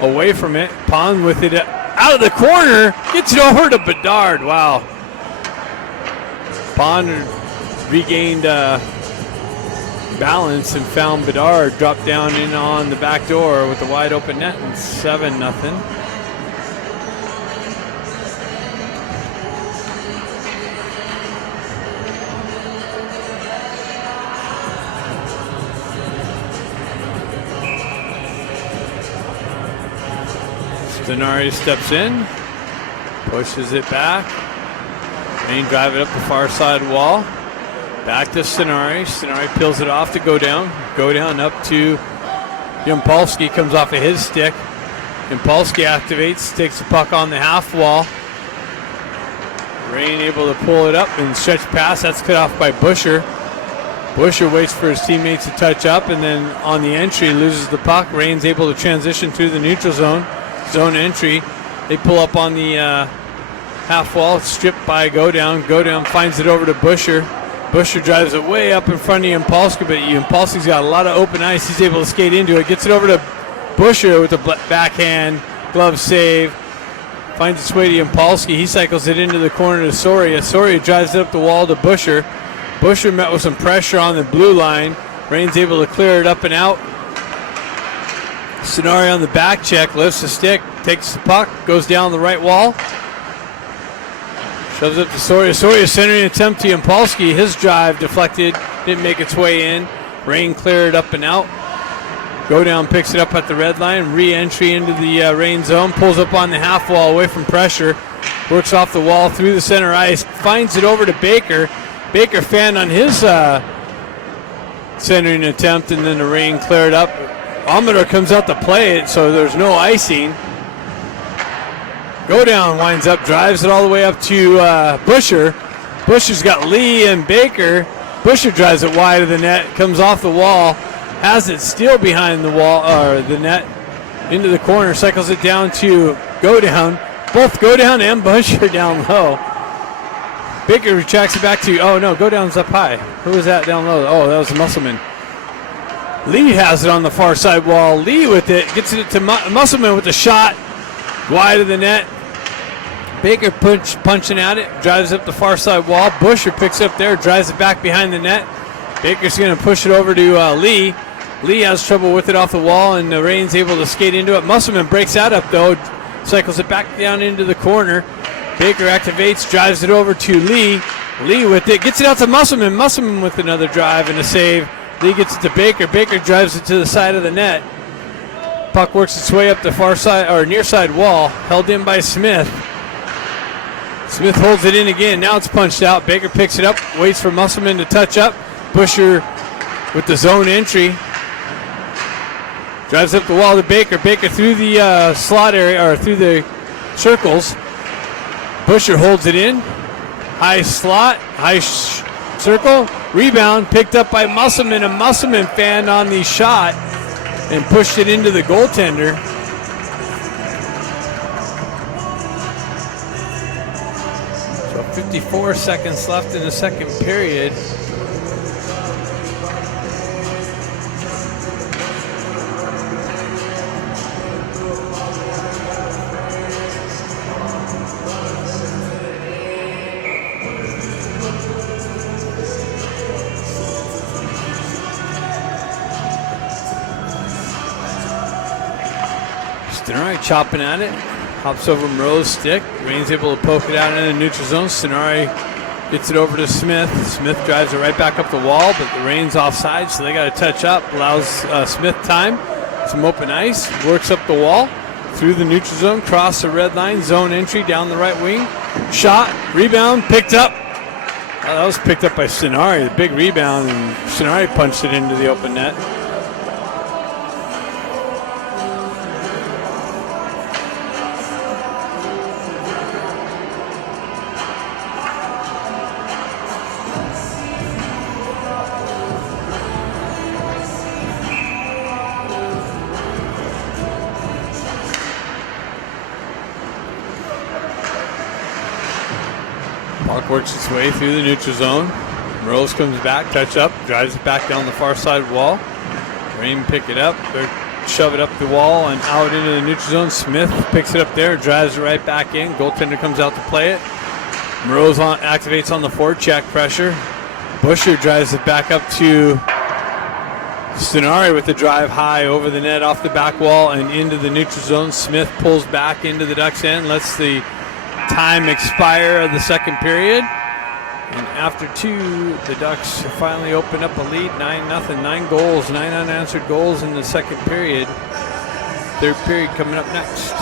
away from it. Pond with it out of the corner, gets it over to Bedard. Wow. Pond regained balance and found Bedard, dropped down in on the back door with the wide open net, and 7-0. Stenari steps in, pushes it back. Rain drive it up the far side wall. Back to Stenari. Stenari peels it off to go down. Go down up to Yampolsky. Comes off of his stick. Yampolsky activates, takes the puck on the half wall. Rain able to pull it up and stretch pass. That's cut off by Busher. Busher waits for his teammates to touch up, and then on the entry loses the puck. Rain's able to transition through the neutral zone. Zone entry. They pull up on the half wall. It's stripped by Go Down. Go Down finds it over to Busher. Busher drives it way up in front of Yampolsky, but Yampolsky's got a lot of open ice. He's able to skate into it. Gets it over to Busher with a backhand glove save. Finds its way to Yampolsky. He cycles it into the corner to Soria. Soria drives it up the wall to Busher. Busher met with some pressure on the blue line. Rain's able to clear it up and out. Stenari on the back check, lifts the stick, takes the puck, goes down the right wall. Shoves it to Soria. Soria centering attempt to Yampolsky. His drive deflected, didn't make its way in. Rain cleared up and out. Go Down picks it up at the red line. Re-entry into the Rain zone. Pulls up on the half wall away from pressure. Works off the wall through the center ice. Finds it over to Baker. Baker fanned on his centering attempt, and then the Rain cleared up. Amador comes out to play it, so there's no icing. Go Down winds up, drives it all the way up to Busher. Busher's got Lee and Baker. Busher drives it wide of the net, comes off the wall, has it still behind the wall, or the net, into the corner, cycles it down to Go Down. Both Go Down and Busher down low. Baker retracts it back to, oh no, Go Down's up high. Who was that down low? Oh, that was Musselman. Lee has it on the far side wall. Lee with it, gets it to Musselman with the shot, wide of the net. Baker punching at it, drives up the far side wall. Busher picks up there, drives it back behind the net. Baker's going to push it over to Lee. Lee has trouble with it off the wall, and Rain's able to skate into it. Musselman breaks that up, though, cycles it back down into the corner. Baker activates, drives it over to Lee. Lee with it, gets it out to Musselman. Musselman with another drive and a save. Lee gets it to Baker. Baker drives it to the side of the net. Puck works its way up the far side, or near side wall, held in by Smith. Smith holds it in again. Now it's punched out. Baker picks it up, waits for Musselman to touch up. Busher with the zone entry. Drives up the wall to Baker. Baker through the slot area, or through the circles. Busher holds it in. High slot, high circle. Rebound picked up by Musselman. And Musselman fanned on the shot and pushed it into the goaltender. So 54 seconds left in the second period. Stenari chopping at it, hops over Moreau's stick. Rain's able to poke it out into the neutral zone. Stenari gets it over to Smith. Smith drives it right back up the wall, but the Rain's offside, so they got to touch up. Allows Smith time, some open ice, works up the wall, through the neutral zone, cross the red line, zone entry down the right wing. Shot, rebound, picked up. Oh, that was picked up by Stenari, the big rebound, and Stenari punched it into the open net. Puck works its way through the neutral zone. Rose comes back, touch up, drives it back down the far side wall. Rain pick it up, or shove it up the wall and out into the neutral zone. Smith picks it up there, drives it right back in. Goaltender comes out to play it. Rose activates on the forecheck pressure. Busher drives it back up to Stenari with the drive high over the net off the back wall and into the neutral zone. Smith pulls back into the Ducks end, lets the time expire of the second period. And after two, the Ducks finally open up a lead, 9-0, 9 goals, 9 unanswered goals in the second period. Third period coming up next.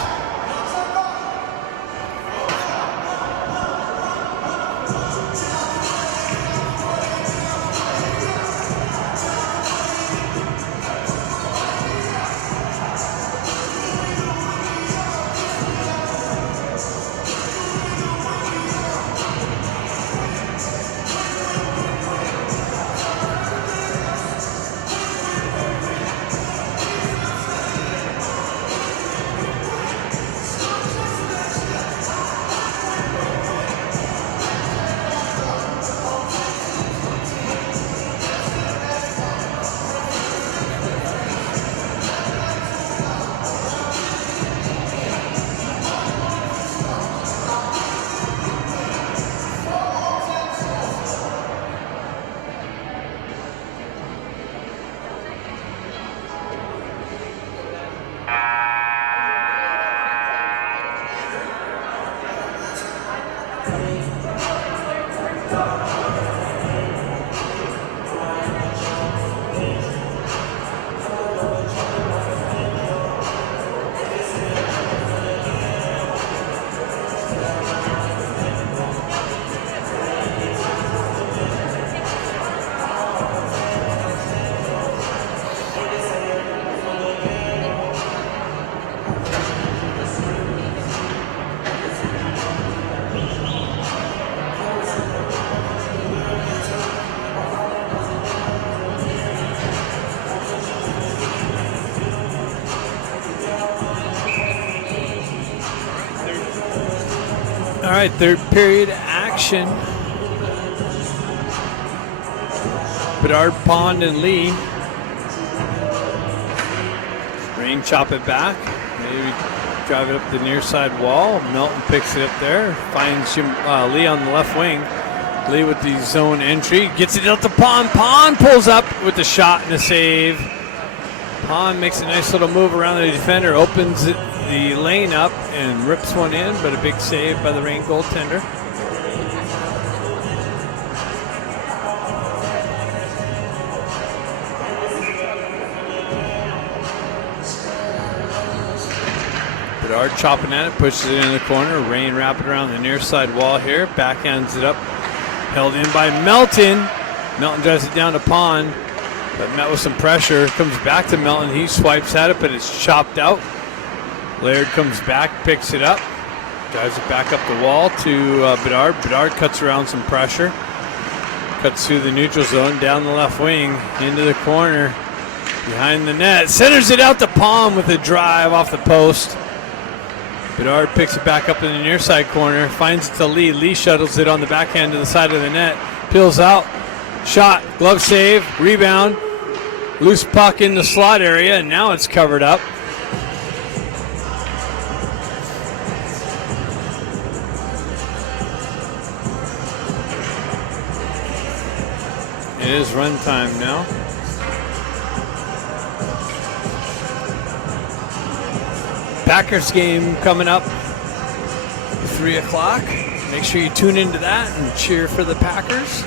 All right, third period action. Bedard, Pond, and Lee. Rain chop it back. Maybe drive it up the near side wall. Melton picks it up there. Finds Lee on the left wing. Lee with the zone entry. Gets it out to Pond. Pond pulls up with the shot and the save. Pond makes a nice little move around the defender. Opens the lane up and rips one in, but a big save by the Reign goaltender. Bedard chopping at it, pushes it in the corner. Reign wrapping around the near side wall here. Backhands it up. Held in by Melton. Melton drives it down to Pond, but met with some pressure. Comes back to Melton. He swipes at it, but it's chopped out. Laird comes back, picks it up, drives it back up the wall to Bedard. Bedard cuts around some pressure. Cuts through the neutral zone, down the left wing, into the corner, behind the net. Centers it out to Palm with a drive off the post. Bedard picks it back up in the near side corner, finds it to Lee. Lee shuttles it on the backhand to the side of the net. Peels out, shot, glove save, rebound. Loose puck in the slot area, and now it's covered up. It is run time now. Packers game coming up 3 o'clock. Make sure you tune into that and cheer for the Packers.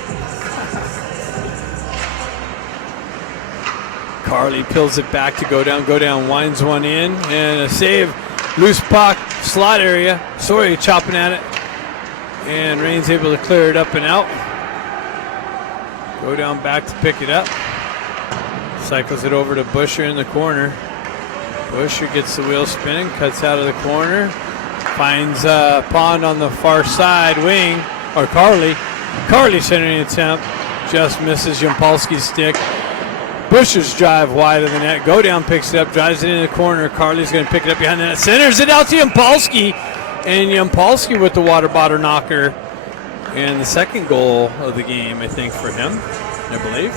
Carly peels it back to go down, winds one in, and a save. Loose puck, slot area. Sorry, chopping at it. And Reign's able to clear it up and out. Go down back to pick it up. Cycles it over to Busher in the corner. Busher gets the wheel spinning, cuts out of the corner. Finds Pond on the far side wing, or Carly. Carly centering attempt. Just misses Yampolsky's stick. Busher's drive wide of the net. Go down picks it up, drives it in the corner. Carly's going to pick it up behind the net. Centers it out to Yampolsky. And Yampolsky with the water bottle knocker. And the second goal of the game, I think, for him, I believe.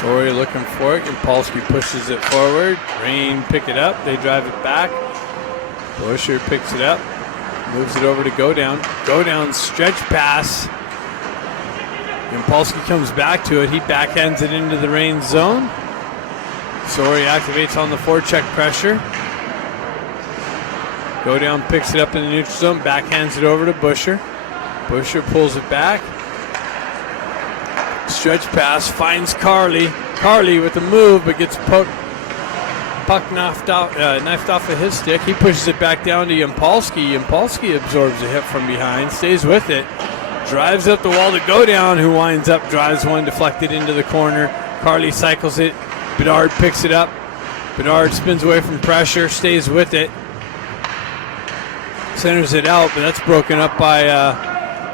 Sorry, looking for it. Yampolsky pushes it forward. Reign pick it up. They drive it back. Busher picks it up. Moves it over to Go Down. Go Down stretch pass. Yampolsky comes back to it. He backhands it into the Rain zone. Sorry activates on the forecheck pressure. Go down, picks it up in the neutral zone, backhands it over to Busher. Busher pulls it back. Stretch pass, finds Carly. Carly with the move, but gets puck knifed off of his stick. He pushes it back down to Yampolsky. Yampolsky absorbs a hit from behind, stays with it. Drives up the wall to go down, who winds up, drives one deflected into the corner. Carly cycles it. Bedard picks it up. Bedard spins away from pressure, stays with it. Centers it out, but that's broken up by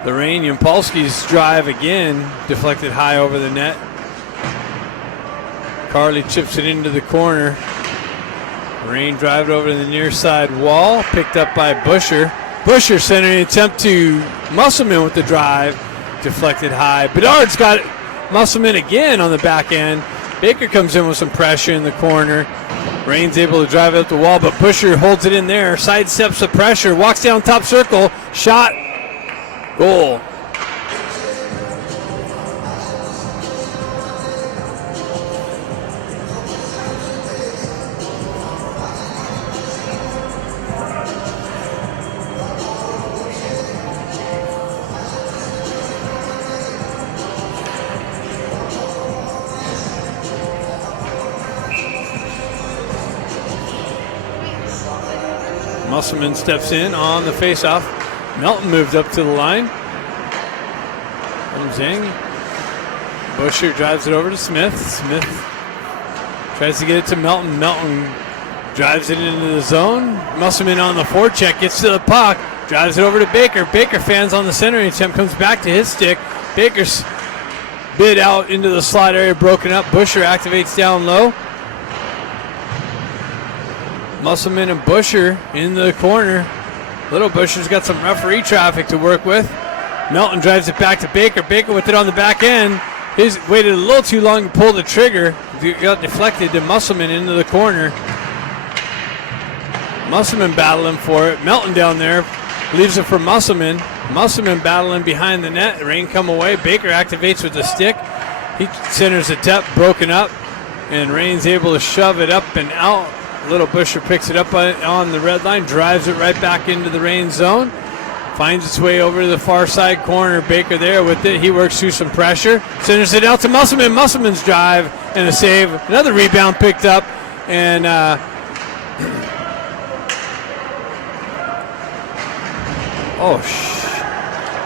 the Rain. Yampolsky's drive again, deflected high over the net. Carly chips it into the corner. Rain drive it over to the near side wall, picked up by Busher. Busher centering attempt to Musselman with the drive, deflected high. Bedard's got it, Musselman again on the back end. Baker comes in with some pressure in the corner. Rain's able to drive it up the wall, but Busher holds it in there, sidesteps the pressure, walks down top circle, shot, goal. Musselman steps in on the faceoff. Melton moves up to the line. Comes in. Busher drives it over to Smith. Smith tries to get it to Melton. Melton drives it into the zone. Musselman on the forecheck, gets to the puck, drives it over to Baker. Baker fans on the centering attempt, comes back to his stick. Baker's bid out into the slot area, broken up. Busher activates down low. Musselman and Busher in the corner. Little Busher's got some referee traffic to work with. Melton drives it back to Baker. Baker with it on the back end. He's waited a little too long to pull the trigger. Got deflected to Musselman into the corner. Musselman battling for it. Melton down there leaves it for Musselman. Musselman battling behind the net. Rain come away. Baker activates with the stick. He centers the tip, broken up. And Rain's able to shove it up and out. Little Busher picks it up on the red line, drives it right back into the Rain zone, finds its way over to the far side corner. Baker there with it. He works through some pressure, centers it out to Musselman. Musselman's drive and a save. Another rebound picked up, and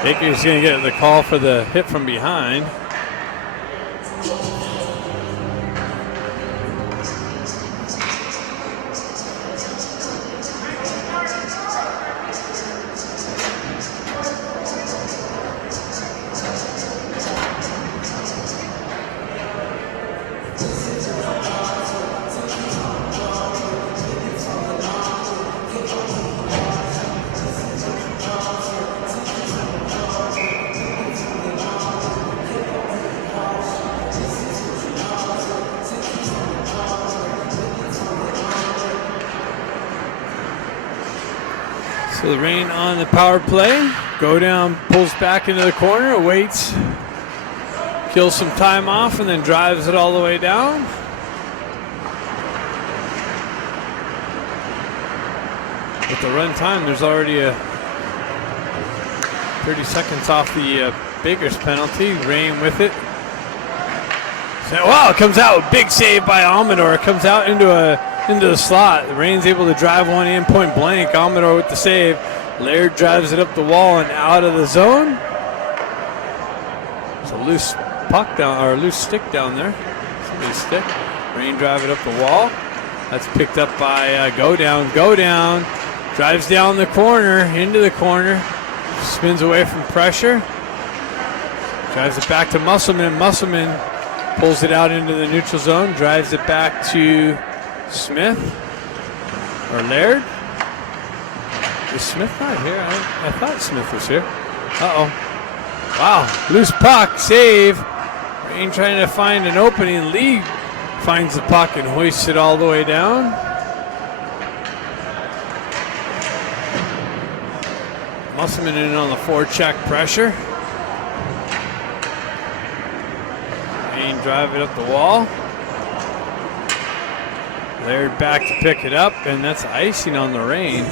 Baker's going to get the call for the hit from behind. So the Rain on the power play. Go down, pulls back into the corner, waits, kills some time off, and then drives it all the way down. With the run time, there's already a 30 seconds off the Baker's penalty. Rain with it. So, wow, it comes out. Big save by Amador. It comes out into the slot. The Rain's able to drive one in point blank. Amador with the save. Laird drives it up the wall and out of the zone. It's a loose puck down, or a loose stick down there. Somebody's stick. Rain drive it up the wall. That's picked up by Go Down. Go Down. Drives down the corner, into the corner. Spins away from pressure. Drives it back to Musselman. Musselman pulls it out into the neutral zone. Drives it back to Smith. Or Laird. Is Smith not here? I thought Smith was here. Uh-oh. Wow. Loose puck. Save. Rain trying to find an opening. Lee finds the puck and hoists it all the way down. Musselman in on the forecheck pressure. Rain drive it up the wall. Laird back to pick it up, and that's icing on the Rain.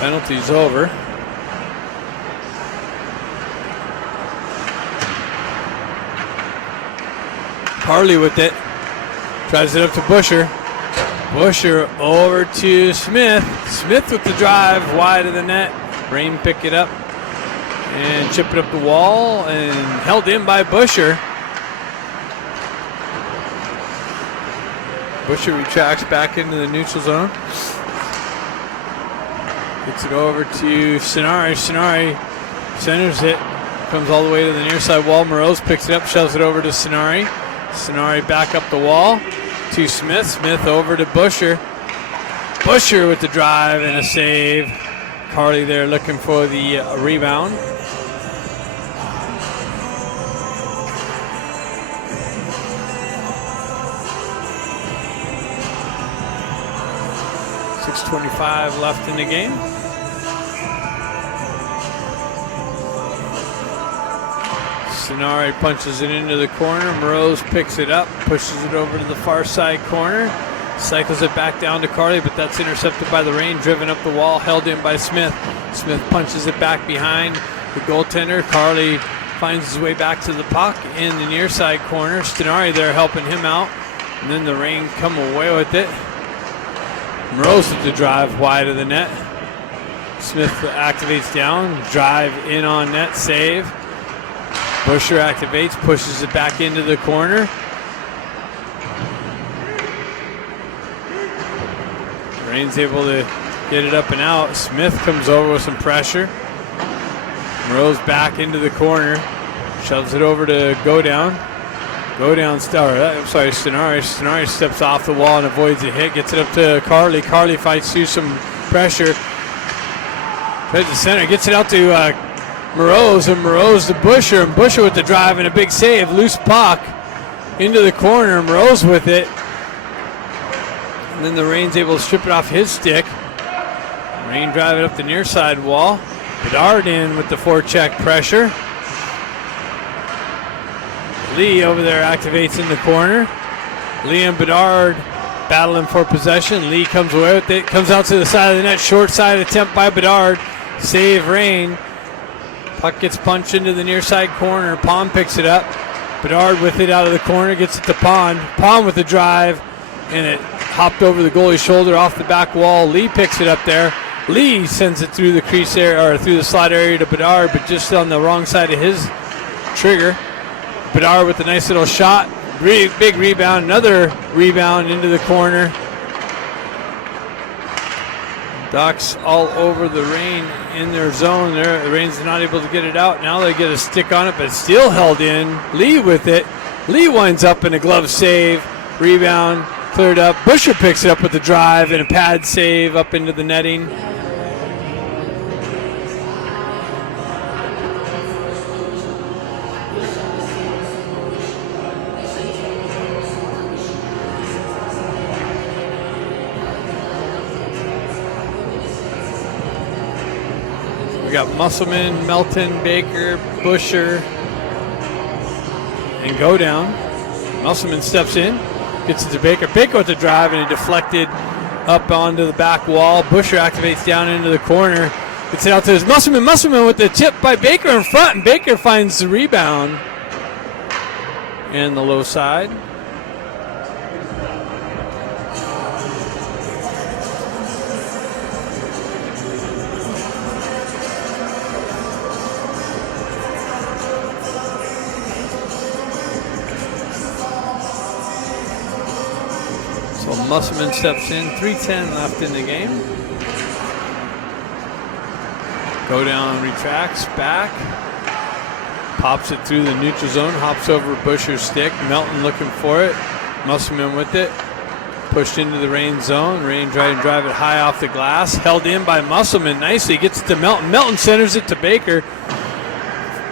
Penalty's over. Carly with it. Tries it up to Busher. Busher over to Smith. Smith with the drive wide of the net. Rain pick it up and chip it up the wall and held in by Busher. Busher retracts back into the neutral zone. Gets it over to Sonari. Sonari centers it. Comes all the way to the near side wall. Moroz picks it up, shoves it over to Sonari. Sonari back up the wall to Smith. Smith over to Busher. Busher with the drive and a save. Carly there looking for the rebound. .625 left in the game. Sonari punches it into the corner. Moroz picks it up, pushes it over to the far side corner, cycles it back down to Carly, but that's intercepted by the Rain, driven up the wall, held in by Smith. Smith punches it back behind the goaltender. Carly finds his way back to the puck in the near side corner. Sonari there helping him out, and then the Rain come away with it. Moroz with the drive wide of the net. Smith activates down, drive in on net, save. Busher activates, pushes it back into the corner. Rain's able to get it up and out. Smith comes over with some pressure. Moroz back into the corner, shoves it over to Sonari. Sonari steps off the wall and avoids a hit, gets it up to Carly. Carly fights through some pressure. Tries to center, gets it out to Moroz, and Moroz to Busher, and Busher with the drive and a big save. Loose puck into the corner. Moroz with it. And then the Rain's able to strip it off his stick. Rain drive it up the near side wall. Bedard in with the forecheck pressure. Lee over there activates in the corner. Lee and Bedard battling for possession. Lee comes away with it. Comes out to the side of the net. Short side attempt by Bedard. Save Rain. Puck gets punched into the near side corner. Pond picks it up. Bedard with it out of the corner. Gets it to Pond. Pond with the drive. And it hopped over the goalie's shoulder off the back wall. Lee picks it up there. Lee sends it through the crease area, or through the slot area to Bedard, but just on the wrong side of his trigger. Bedard with a nice little shot. Big rebound. Another rebound into the corner. Ducks all over the Rain in their zone there. The Rain's not able to get it out. Now they get a stick on it, but still held in. Lee with it. Lee winds up in a glove save. Rebound cleared up. Busher picks it up with the drive and a pad save up into the netting. We got Musselman, Melton, Baker, Busher, and go down. Musselman steps in, gets it to Baker. Baker with the drive, and it deflected up onto the back wall. Busher activates down into the corner. Gets it out to his Musselman. Musselman with the tip by Baker in front, and Baker finds the rebound and the low side. Musselman steps in, 3:10 left in the game. Go down, retracts, back. Pops it through the neutral zone, hops over Busher's stick. Melton looking for it. Musselman with it. Pushed into the Rain zone. Rain tried to drive it high off the glass. Held in by Musselman nicely. Gets it to Melton. Melton centers it to Baker.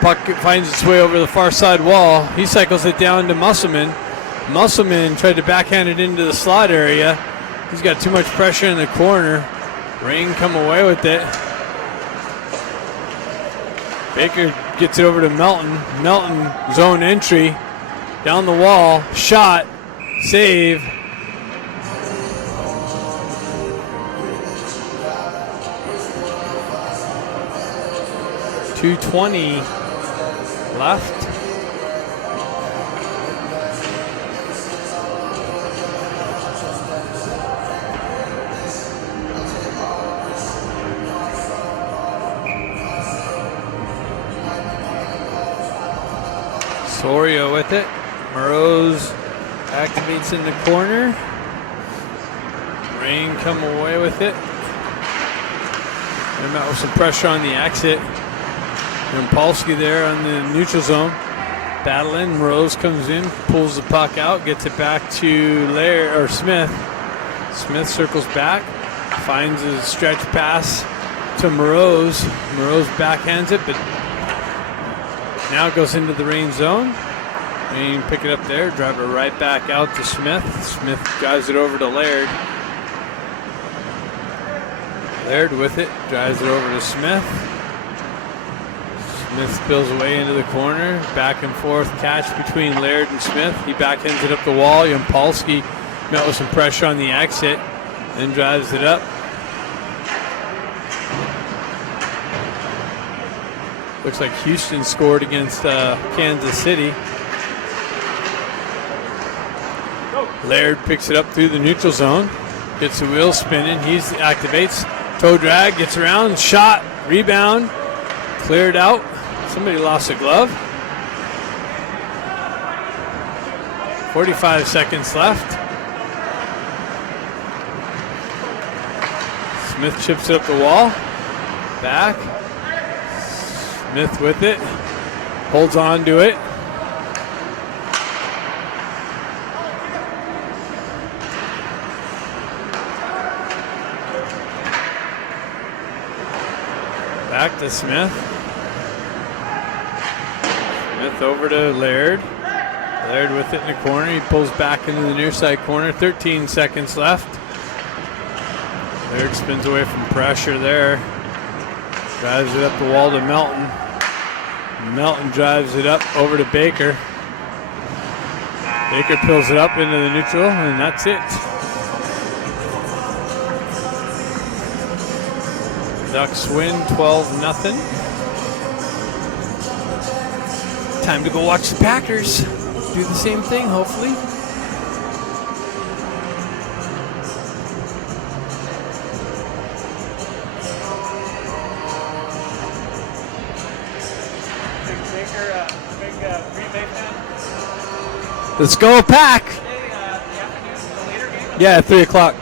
Puck finds its way over the far side wall. He cycles it down to Musselman. Musselman tried to backhand it into the slot area. He's got too much pressure in the corner. Rain come away with it. Baker gets it over to Melton. Melton zone entry. Down the wall. Shot. Save. .220 left. Soria with it. Moroz activates in the corner. Rain come away with it. They're met with some pressure on the exit. Polsky there on the neutral zone. Battling. Moroz comes in, pulls the puck out, gets it back to Smith. Smith circles back, finds a stretch pass to Moroz. Moroz backhands it, but now it goes into the Rain zone. Rain pick it up there, drive it right back out to Smith. Smith drives it over to Laird. Laird with it, drives it over to Smith. Smith spills away into the corner. Back and forth catch between Laird and Smith. He backhands it up the wall. Yampolsky met with some pressure on the exit. Then drives it up. Looks like Houston scored against Kansas City. Laird picks it up through the neutral zone. Gets the wheel spinning. He activates. Toe drag. Gets around. Shot. Rebound. Cleared out. Somebody lost a glove. 45 seconds left. Smith chips it up the wall. Back. Smith with it. Holds on to it. Back to Smith. Smith over to Laird. Laird with it in the corner. He pulls back into the near side corner. 13 seconds left. Laird spins away from pressure there. Drives it up the wall to Melton. Melton drives it up over to Baker. Baker pulls it up into the neutral, and that's it. Ducks win 12-0. Time to go watch the Packers do the same thing, hopefully. Let's go, Pack! Yeah, 3 o'clock.